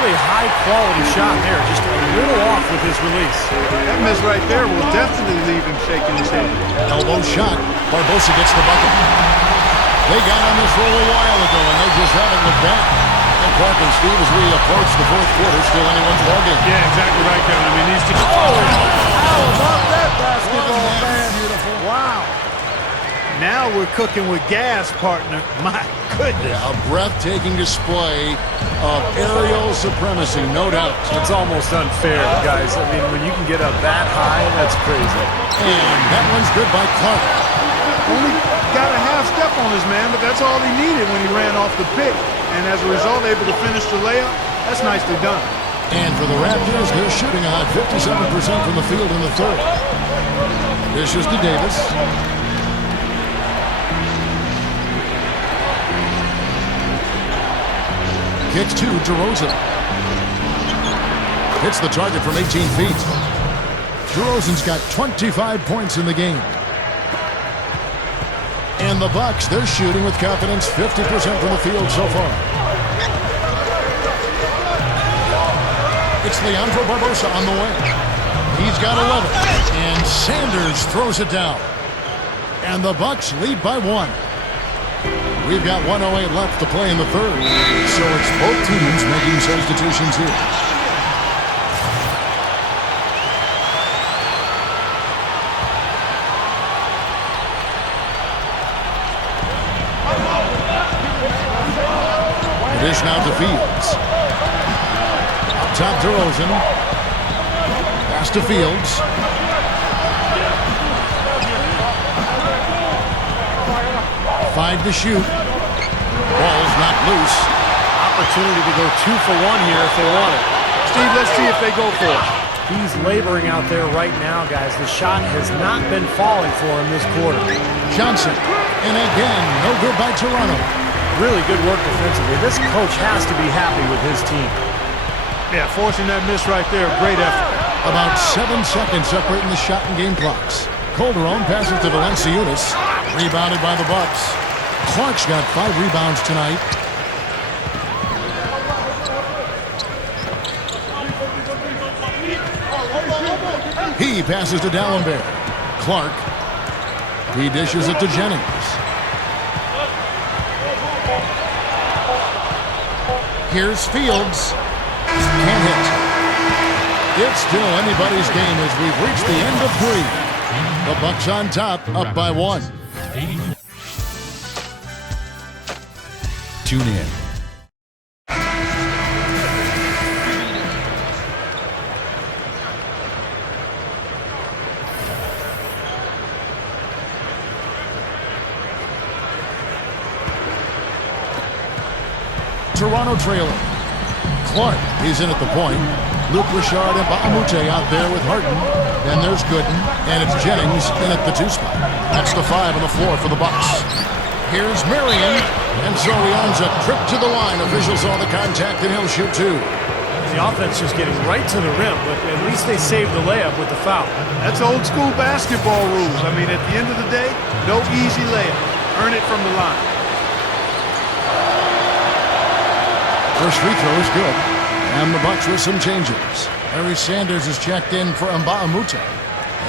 Really high-quality shot there. Just a little off with his release. That miss right there will definitely leave him shaking his head. Elbow shot. Barbosa gets the bucket. They got on this roll a while ago, and they just haven't looked back. And Clark and Steve, as we approach the 4th quarter, still anyone's ballgame. Yeah, exactly right, Kevin. I mean, these two... Oh, how about that basketball, man? Beautiful. Wow. Now we're cooking with gas, partner. My goodness. A breathtaking display of aerial supremacy, no doubt. It's almost unfair, guys. I mean, when you can get up that high, that's crazy. And that one's good by Clark. Only got a half step on his man, but that's all he needed when he ran off the pick. And as a result, able to finish the layup. That's nicely done. And for the Raptors, they're shooting a hot 57% from the field in the 3rd. Dishes to Davis. Kicks to DeRozan. Hits the target from 18 feet. DeRozan's got 25 points in the game. And the Bucks, they're shooting with confidence 50% from the field so far. It's Leandro Barbosa on the way. He's got 11. And Sanders throws it down. And the Bucks lead by 1. We've got 1:08 left to play in the 3rd. So it's both teams making substitutions here. Dish now to Fields. Up top DeRozan. Pass to Fields. Five to shoot. Ball's not loose. Opportunity to go 2 for 1 here if they want it. Steve, let's see if they go for it. He's laboring out there right now, guys. The shot has not been falling for him this quarter. Johnson. And again, no good by Toronto. Really good work defensively. This coach has to be happy with his team. Yeah, forcing that miss right there. Great effort. About 7 seconds separating the shot and game clocks. Calderon passes to Valanciunas. Rebounded by the Bucks. Clark's got 5 rebounds tonight. He passes to Dallenberg. Clark. He dishes it to Jennings. Here's Fields. Can't hit. It's still anybody's game as we've reached the end of 3. The Bucks on top, up by 1. Tune in. Toronto trailing. Clark, he's in at the point. Luke Richard and Baamute out there with Harden. Then there's Gooden, and it's Jennings in at the 2 spot. That's the 5 on the floor for the Bucks. Here's Marion. And so he earns a trip to the line. Officials saw the contact, and he'll shoot two. The offense just getting right to the rim, but at least they saved the layup with the foul. That's old school basketball rules. I mean, at the end of the day, no easy layup. Earn it from the line. First free throw is good. And the Bucks with some changes. Harry Sanders is checked in for Mbamute.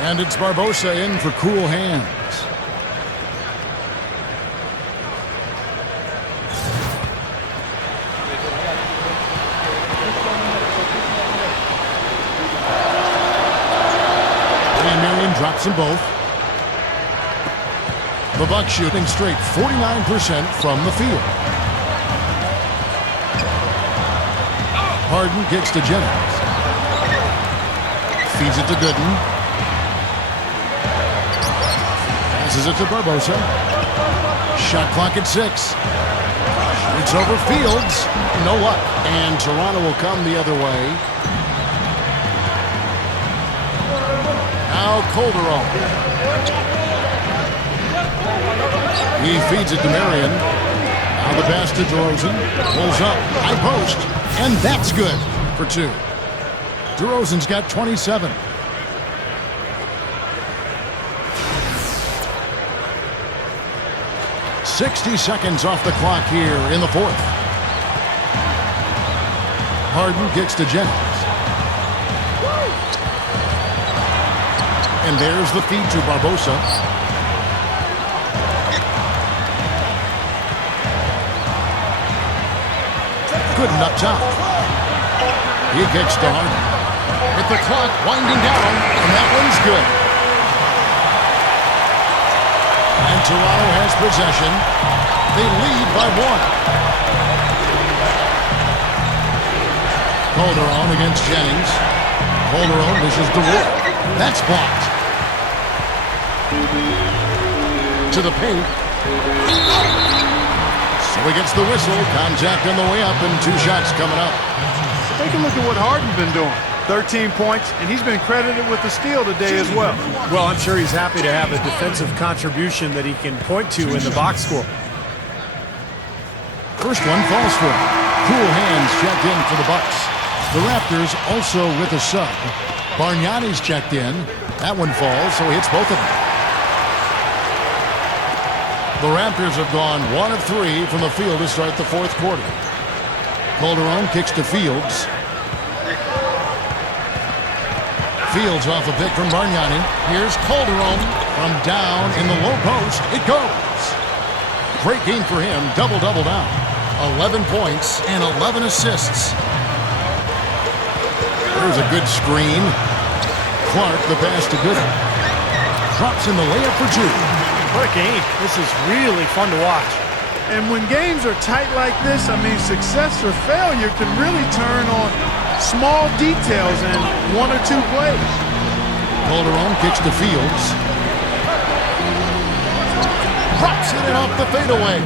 And it's Barbosa in for Cool Hands. Drops them both. The Bucks shooting straight 49% from the field. Harden kicks to Jennings. Feeds it to Gooden. Passes it to Barbosa. Shot clock at 6. It's over Fields. No luck. And Toronto will come the other way. Now Calderon. He feeds it to Marion. Now the pass to DeRozan. Pulls up. High post. And that's good for 2. DeRozan's got 27. "60 seconds off the clock here in the 4th. Harden kicks to Jennings. And there's the feed to Barbosa. Gooden up top. He kicks to Harden. With the clock winding down, and that one's good. And Toronto has possession. They lead by 1. Calderon against Jennings. Calderon dishes to Wood. That's blocked. To the paint. So he gets the whistle. Contact on the way up, and 2 shots coming up. Take a look at what Harden's been doing. 13 points, and he's been credited with the steal today as well. Well, I'm sure he's happy to have a defensive contribution that he can point to in the box score. First one falls for him. Cool Hands checked in for the Bucks. The Raptors also with a sub. Bargnani's checked in. That one falls, so he hits both of them. The Raptors have gone 1 of 3 from the field to start the 4th quarter. Calderon kicks to Fields. Fields off a pick from Bargnani. Here's Calderon from down in the low post. It goes. Great game for him. Double-double now. 11 points and 11 assists. There's a good screen. Clark, the pass to Gooden. Drops in the layup for 2. What a game. This is really fun to watch. And when games are tight like this, I mean, success or failure can really turn on small details in 1 or 2 plays. Calderon kicks to Fields. Drops it off the fadeaway.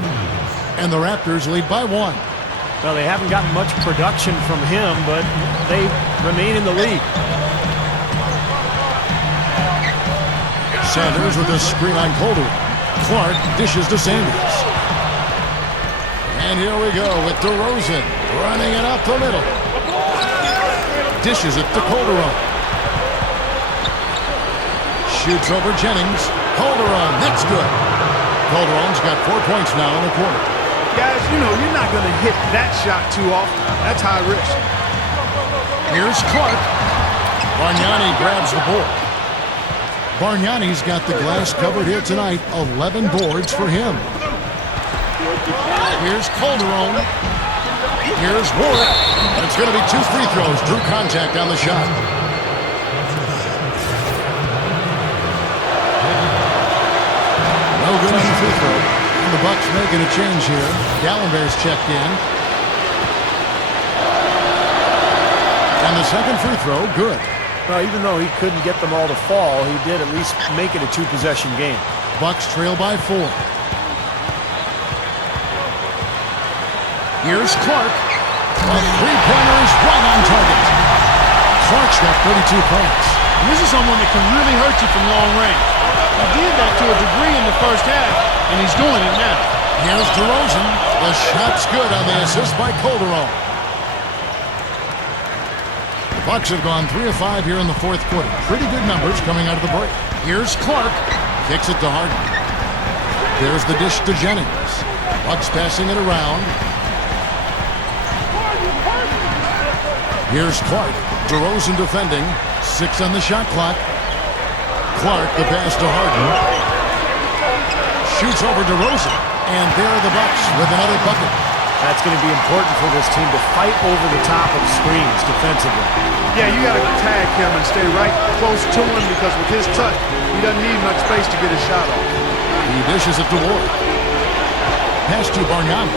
And the Raptors lead by 1. Well, they haven't gotten much production from him, but they remain in the lead. Sanders with a screen on Calderon. Clark dishes to Sanders. And here we go with DeRozan running it up the middle. Dishes it to Calderon. Shoots over Jennings. Calderon, that's good. Calderon's got 4 points now in the quarter. Guys, you know, you're not going to hit that shot too often. That's high risk. Here's Clark. Bargnani grabs the board. Bargnani's got the glass covered here tonight. 11 boards for him. Here's Calderon. Here's Wood. It's going to be 2 free throws. Drew contact on the shot. No good on the free throw. And the Bucks making a change here. Gallinber's checked in. And the second free throw, good. Well, even though he couldn't get them all to fall, he did at least make it a 2-possession game. Bucks trail by 4. Here's Clark. A three-pointer is right on target. Clark's got 32 points. And this is someone that can really hurt you from long range. He did that to a degree in the first half, and he's doing it now. Here's DeRozan. The shot's good on the assist by Calderon. The Bucks have gone 3 of 5 here in the fourth quarter. Pretty good numbers coming out of the break. Here's Clark. Kicks it to Harden. There's the dish to Jennings. Bucks passing it around. Here's Clark. DeRozan defending. 6 on the shot clock. Clark, the pass to Harden. Shoots over DeRozan. And there are the Bucks with another bucket. That's going to be important for this team to fight over the top of screens defensively. Yeah, you got to tag him and stay right close to him because with his touch, he doesn't need much space to get his shot off. He dishes it to Ward. Pass to Bargnani.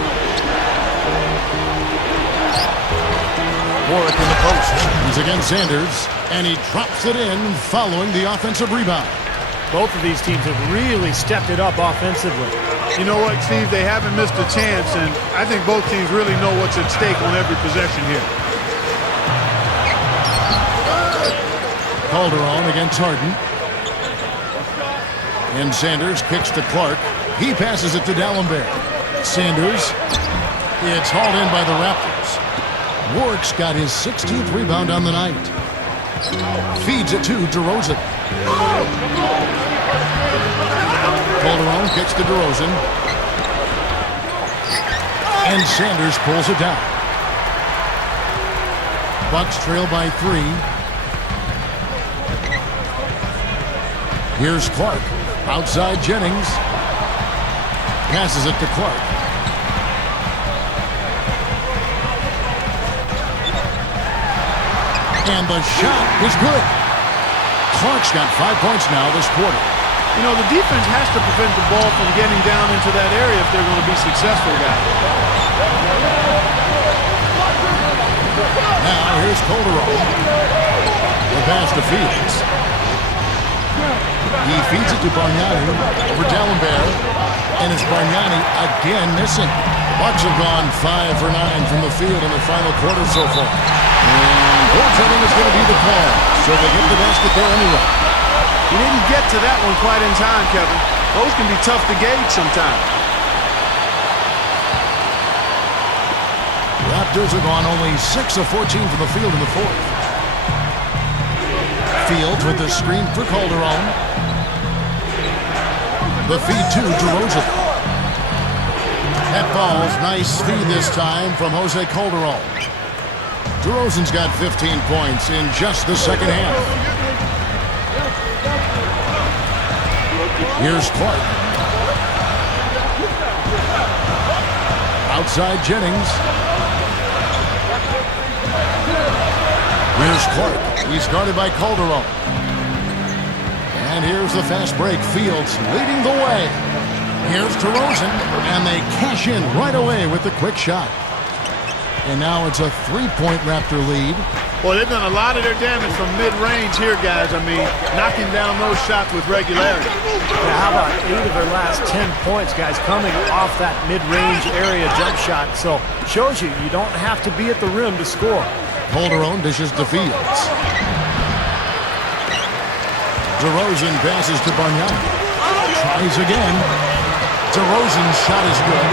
Warwick in the post. He's against Sanders, and he drops it in following the offensive rebound. Both of these teams have really stepped it up offensively. You know what, Steve? They haven't missed a chance, and I think both teams really know what's at stake on every possession here. Calderon against Harden. And Sanders kicks to Clark. He passes it to D'Alembert. Sanders. It's hauled in by the Raptors. Warwick's got his 16th rebound on the night. Feeds it to DeRozan. Calderon kicks to DeRozan. And Sanders pulls it down. Bucks trail by 3. Here's Clark. Outside Jennings. Passes it to Clark. And the shot is good. Clark's got 5 points now this quarter. You know, the defense has to prevent the ball from getting down into that area if they're going to be successful, guys. Now here's Calderon. The pass to Fields. He feeds it to Bargnani over D'Alembert. And it's Bargnani again missing. Bucks have gone 5 for 9 from the field in the final quarter so far. And goaltending is going to be the call. So they get the basket there anyway. He didn't get to that one quite in time, Kevin. Those can be tough to gauge sometimes. Raptors have gone only 6 of 14 from the field in the fourth. Fields with the screen for Calderon. The feed to DeRozan. That ball's nice feed this time from Jose Calderon. DeRozan's got 15 points in just the second half. Here's Clark. Outside Jennings. Here's Clark. He's guarded by Calderon. And here's the fast break. Fields leading the way. Here's DeRozan. And they cash in right away with the quick shot. And now it's a 3-point Raptor lead. Well, they've done a lot of their damage from mid-range here, guys. I mean, knocking down those shots with regularity. Yeah, how about 8 of their last 10 points, guys, coming off that mid-range area jump shot. So, shows you don't have to be at the rim to score. Calderon dishes to Fields. DeRozan passes to Bargnani. Tries again. DeRozan's shot is good.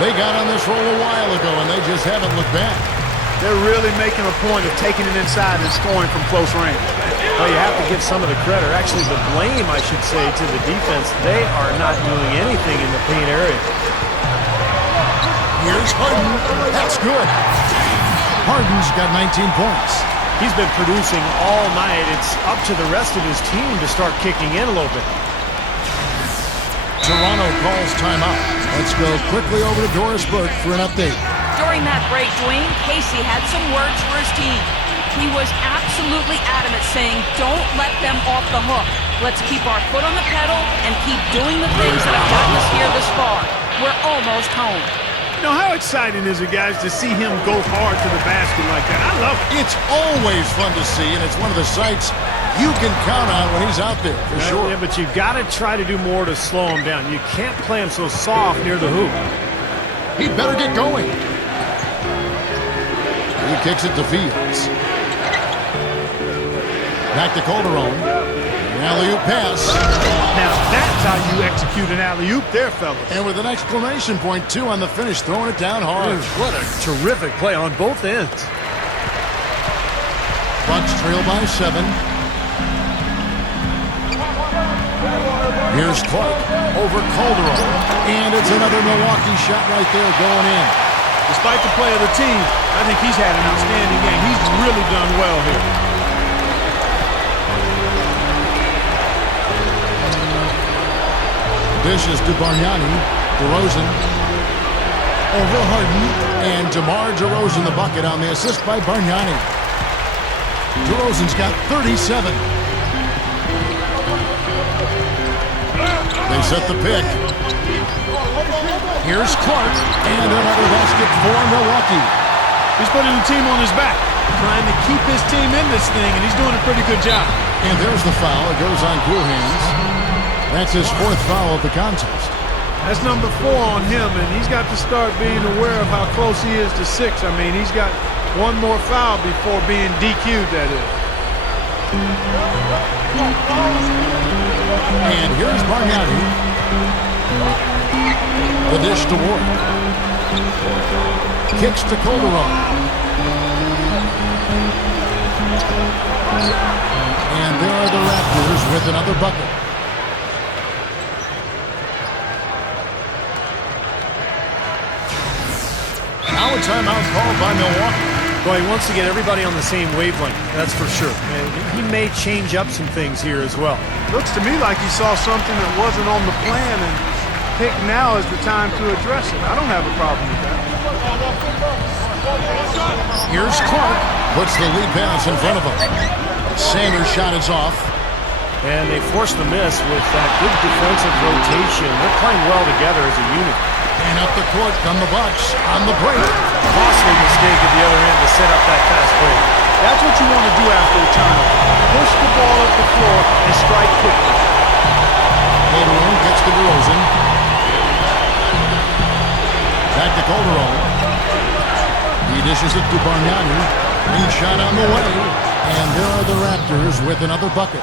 They got on this roll a while ago, and they just haven't looked back. They're really making a point of taking it inside and scoring from close range. Well, you have to give some of the credit, or actually the blame, I should say, to the defense. They are not doing anything in the paint area. Here's Harden. That's good. Harden's got 19 points. He's been producing all night. It's up to the rest of his team to start kicking in a little bit. Toronto calls timeout. Let's go quickly over to Doris Burke for an update. During that break, Dwayne Casey had some words for his team. He was absolutely adamant, saying, don't let them off the hook. Let's keep our foot on the pedal and keep doing the things that have gotten us here this far. We're almost home. You know, how exciting is it, guys, to see him go hard to the basket like that? I love it. It's always fun to see, and it's one of the sights you can count on when he's out there, for sure. Yeah, but you've got to try to do more to slow him down. You can't play him so soft near the hoop. He better get going. He kicks it to Fields. Back to Calderon. Alley-oop pass. Now that's how you execute an alley-oop there, fellas. And with an exclamation point, too, on the finish, throwing it down hard. What a terrific play on both ends. Bucks trail by 7. Here's Clark over Calderon. And it's another Milwaukee shot right there going in. Despite the play of the team, I think he's had an outstanding game. He's really done well here. Dishes to Bargnani. DeRozan over Harden. And DeMar DeRozan the bucket on the assist by Bargnani. DeRozan's got 37. They set the pick. Here's Clark. And another basket for Milwaukee. He's putting the team on his back, trying to keep his team in this thing, and he's doing a pretty good job. And there's the foul. It goes on Cool Hands. That's his 4th foul of the contest. That's number 4 on him, and he's got to start being aware of how close he is to 6. I mean, he's got one more foul before being DQ'd, that is. And here's Bargnani. The dish to Ward. Kicks to Calderon. And there are the Raptors with another bucket. Now a timeout called by Milwaukee. Boy, he wants to get everybody on the same wavelength, that's for sure. And he may change up some things here as well. Looks to me like he saw something that wasn't on the plan, and pick now is the time to address it. I don't have a problem with that. Here's Clark. Puts the lead pass in front of him. Sanders' shot is off. And they forced the miss with that good defensive rotation. They're playing well together as a unit. And up the court come the Bucks on the break. Costly mistake at the other end to set up that fast break. That's what you want to do after a turnover. Push the ball up the floor and strike quickly. Calderon gets to DeRozan. Back to Calderon. He dishes it to Bargnani. Lead shot on the way. And there are the Raptors with another bucket.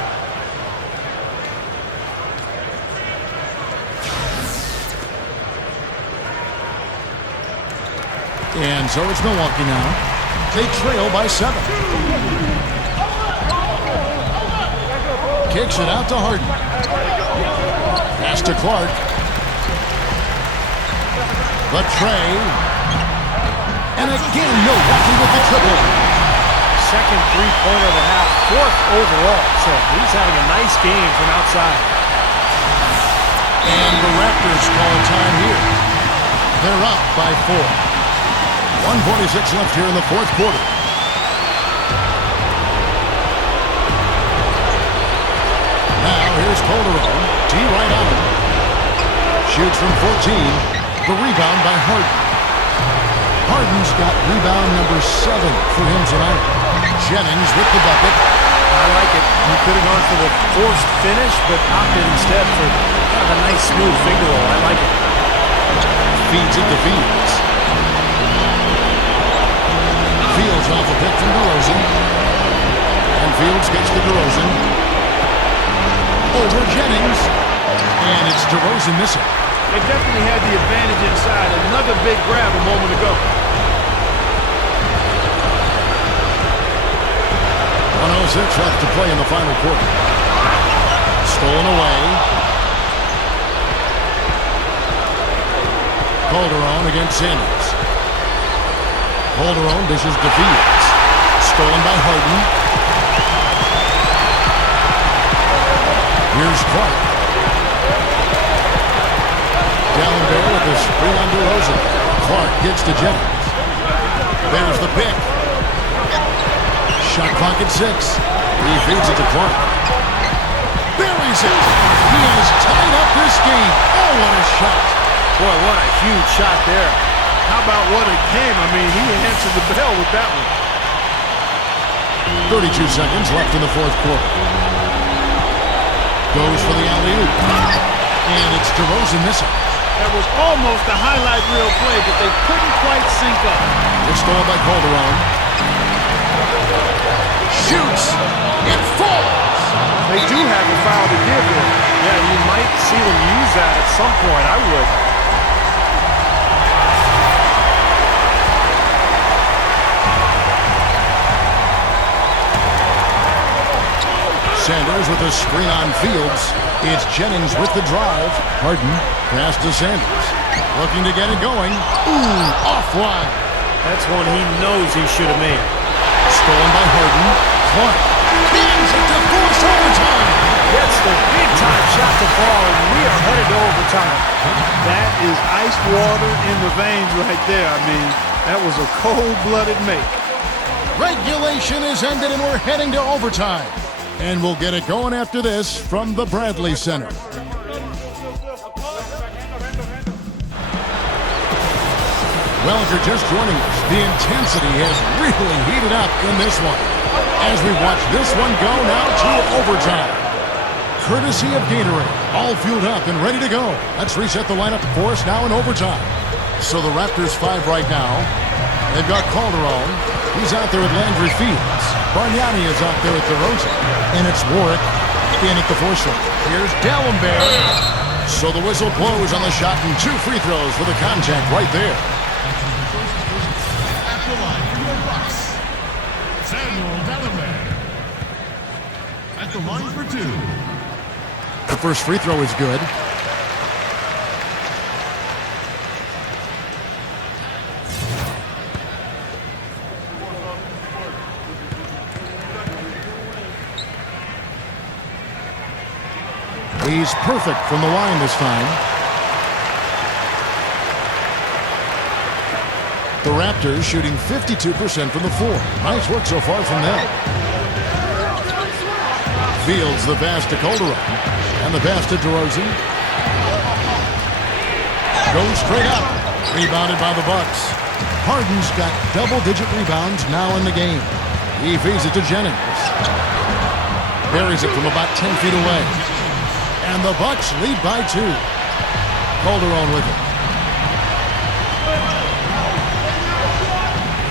And so it's Milwaukee now. They trail by 7. Kicks it out to Harden. Pass to Clark. The tray. And again, Milwaukee with the triple. Second three-pointer of the half, 4th overall. So he's having a nice game from outside. And the Raptors call time here. They're up by 4. 1:46 left here in the 4th quarter. Now here's Calderon. D right on him. Shoots from 14. The rebound by Harden. Harden's got rebound number 7 for him tonight. Jennings with the bucket. I like it. He could have gone for the forced finish, but opted instead for kind of a nice smooth finger roll. I like it. Feeds it to Fields. Fields off a pick from DeRozan. And Fields gets to DeRozan. Over Jennings. And it's DeRozan missing. They definitely had the advantage inside. Another big grab a moment ago. 1:06 left to play in the final quarter. Stolen away. Calderon against Sanders. Calderon dishes to Fields. Stolen by Harden. Here's Clark. Down there with the screen on DeRozan. Clark gets to Jennings. There's the pick. Shot clock at 6. He feeds it to Clark. Buries it. He has tied up this game. Oh, what a shot. Boy, what a huge shot there. How about what a game? I mean, he answered the bell with that one. 32 seconds left in the 4th quarter. Goes for the alley-oop. And it's DeRozan missing. That was almost a highlight reel play, but they couldn't quite sync up. It's stolen by Calderon. Shoots. It falls. They do have a foul to give here. Yeah, you might see them use that at some point. I would. Sanders with a screen on Fields. It's Jennings with the drive. Harden pass to Sanders. Looking to get it going. Ooh, offline. That's one he knows he should have made. Stolen by Harden. Clark cans it to force overtime. Gets the big-time shot to fall, and we are headed to overtime. That is ice water in the veins right there. I mean, that was a cold-blooded make. Regulation is ended, and we're heading to overtime. And we'll get it going after this from the Bradley Center. Well, if you're just joining us, the intensity has really heated up in this one. As we watch this one go now to overtime. Courtesy of Gatorade, all fueled up and ready to go. Let's reset the lineup for us now in overtime. So the Raptors 5 right now. They've got Calderon. He's out there with Landry Fields. Bargnani is out there with DeRozan. And it's Warwick in at the foursome. Here's Dallenberg. So the whistle blows on the shot and 2 free throws for the contact right there. At the line for your Bucks, Samuel Dallenberg. At the line for 2. The first free throw is good. He's perfect from the line this time. The Raptors shooting 52% from the floor. Nice work so far from them. Fields the pass to Calderon. And the pass to DeRozan. Goes straight up. Rebounded by the Bucks. Harden's got double-digit rebounds now in the game. He feeds it to Jennings. Buries it from about 10 feet away. And the Bucks lead by 2. Calderon with it.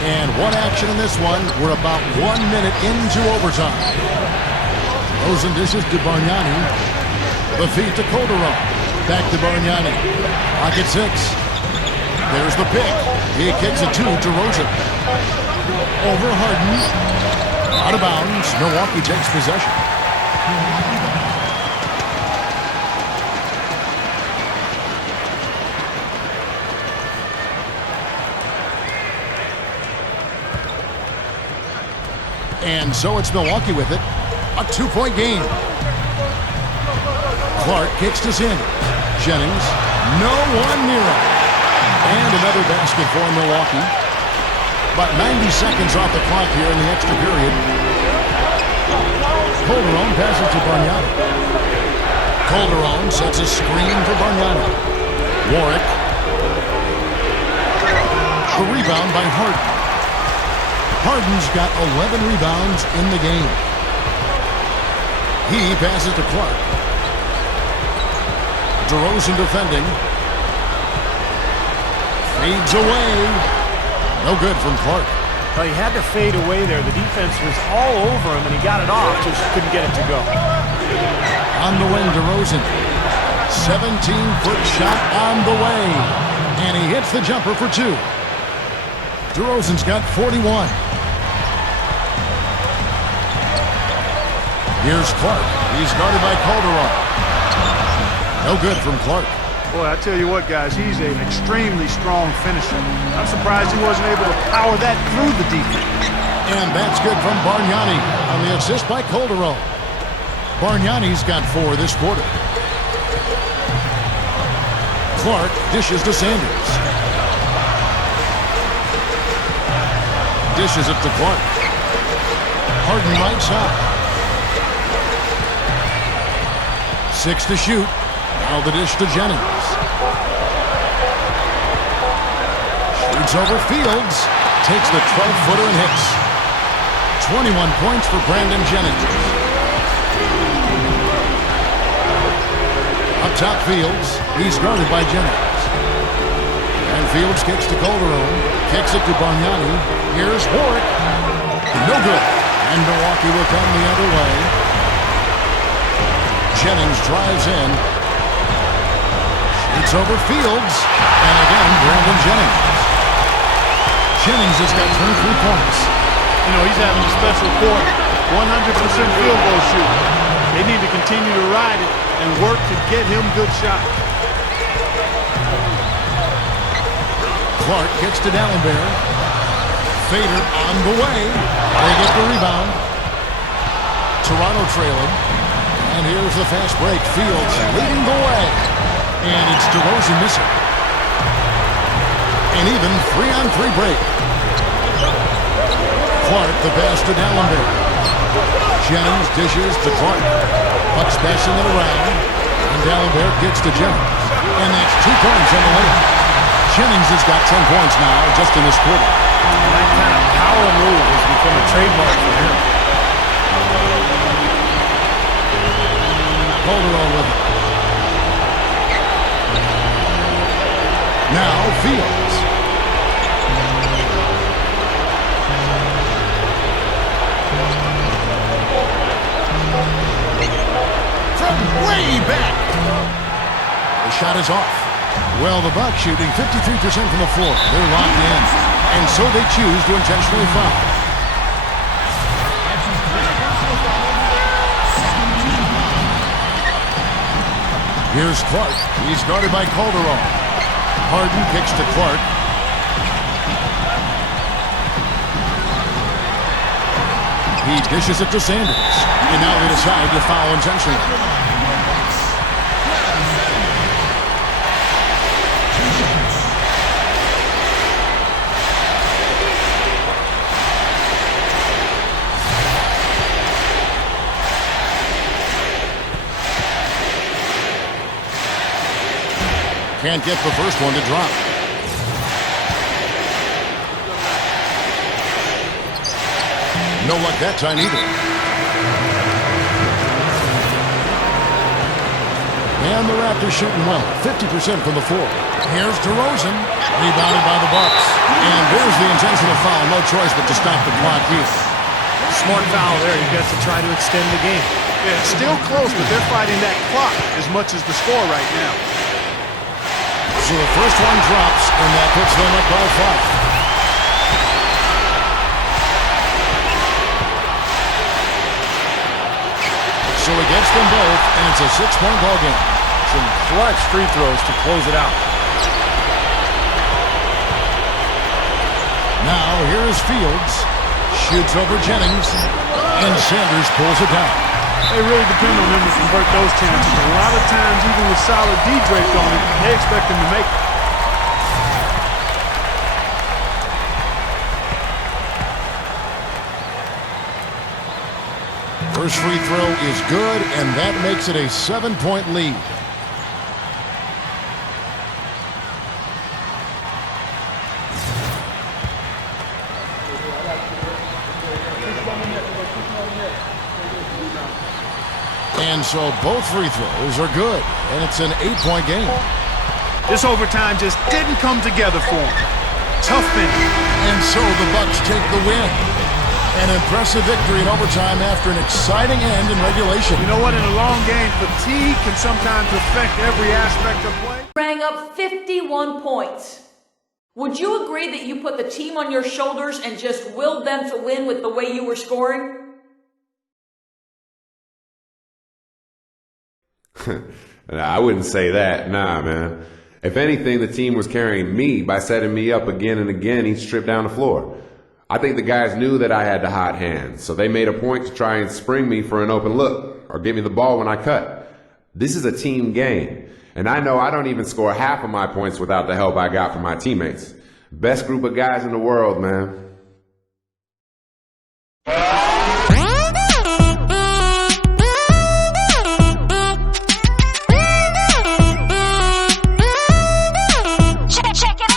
And one action in this one. We're about 1 minute into overtime. DeRozan dishes to Bargnani. The feed to Calderon. Back to Bargnani. Pocket 6. There's the pick. He kicks it to DeRozan. Over Harden. Out of bounds. Milwaukee takes possession. And so it's Milwaukee with it. A 2-point game. Clark kicks to Sanders. Jennings. No one near him. And another basket for Milwaukee. About 90 seconds off the clock here in the extra period. Calderon passes to Bargnani. Calderon sets a screen for Bargnani. Warwick. The rebound by Harden. Harden's got 11 rebounds in the game. He passes to Clark. DeRozan defending. Fades away. No good from Clark. Well, he had to fade away there. The defense was all over him, and he got it off, just couldn't get it to go. On the wing, DeRozan. 17-foot shot on the way. And he hits the jumper for 2. DeRozan's got 41. Here's Clark. He's guarded by Calderon. No good from Clark. Boy, I tell you what, guys, he's an extremely strong finisher. I'm surprised he wasn't able to power that through the defense. And that's good from Bargnani on the assist by Calderon. Bargnani's got 4 this quarter. Clark dishes to Sanders. Dishes it to Clark. Harden right side. 6 to shoot. Now the dish to Jennings. Shoots over Fields. Takes the 12-footer and hits. 21 points for Brandon Jennings. Up top Fields. He's guarded by Jennings. And Fields kicks to Calderon. Kicks it to Bargnani. Here's Warwick. No good. And Milwaukee will come the other way. Jennings drives in. Shoots over Fields. And again, Brandon Jennings. Jennings has got 23 points. You know, he's having a special quarter. 100% field goal shooter. They need to continue to ride it and work to get him good shots. Clark gets to D'Alembert. Fader on the way. They get the rebound. Toronto trailing. And here's the fast break. Fields leading the way. And it's DeRozan missing. An even 3-on-3 break. Clark the pass to D'Alembert. Jennings dishes to Clark. Bucks passing it around. And D'Alembert gets to Jennings. And that's 2 points on the layup. Jennings has got 10 points now just in this quarter. And that kind of power move has become a trademark for him. Calderon with it. Now Fields. From way back. The shot is off. Well, the Bucks shooting 53% from the floor. They're locked in. And so they choose to intentionally foul. Here's Clark. He's guarded by Calderon. Harden kicks to Clark. He dishes it to Sanders. And now they decide to foul intentionally. Can't get the first one to drop. No luck that time either. And the Raptors shooting well, 50% from the floor. Here's DeRozan, rebounded by the Bucks. And there's the intentional foul. No choice but to stop the clock here. Smart foul there. He gets to try to extend the game. Yeah, it's still close, but they're fighting that clock as much as the score right now. So the first one drops, and that puts them up by 5. So he gets them both, and it's a 6-point ball game. Some clutch free throws to close it out. Now here is Fields. Shoots over Jennings, and Sanders pulls it down. They really depend on him to convert those chances. A lot of times, even with solid D draped on him, they expect him to make it. First free throw is good, and that makes it a 7-point lead. And so both free throws are good, and it's an 8-point game. This overtime just didn't come together for him. Tough finish. And so the Bucks take the win. An impressive victory in overtime after an exciting end in regulation. You know what? In a long game, fatigue can sometimes affect every aspect of play. Rang up 51 points. Would you agree that you put the team on your shoulders and just willed them to win with the way you were scoring? I wouldn't say that. Nah, man. If anything, the team was carrying me by setting me up again and again each trip down the floor. I think the guys knew that I had the hot hand, so they made a point to try and spring me for an open look or give me the ball when I cut. This is a team game, and I know I don't even score half of my points without the help I got from my teammates. Best group of guys in the world, man.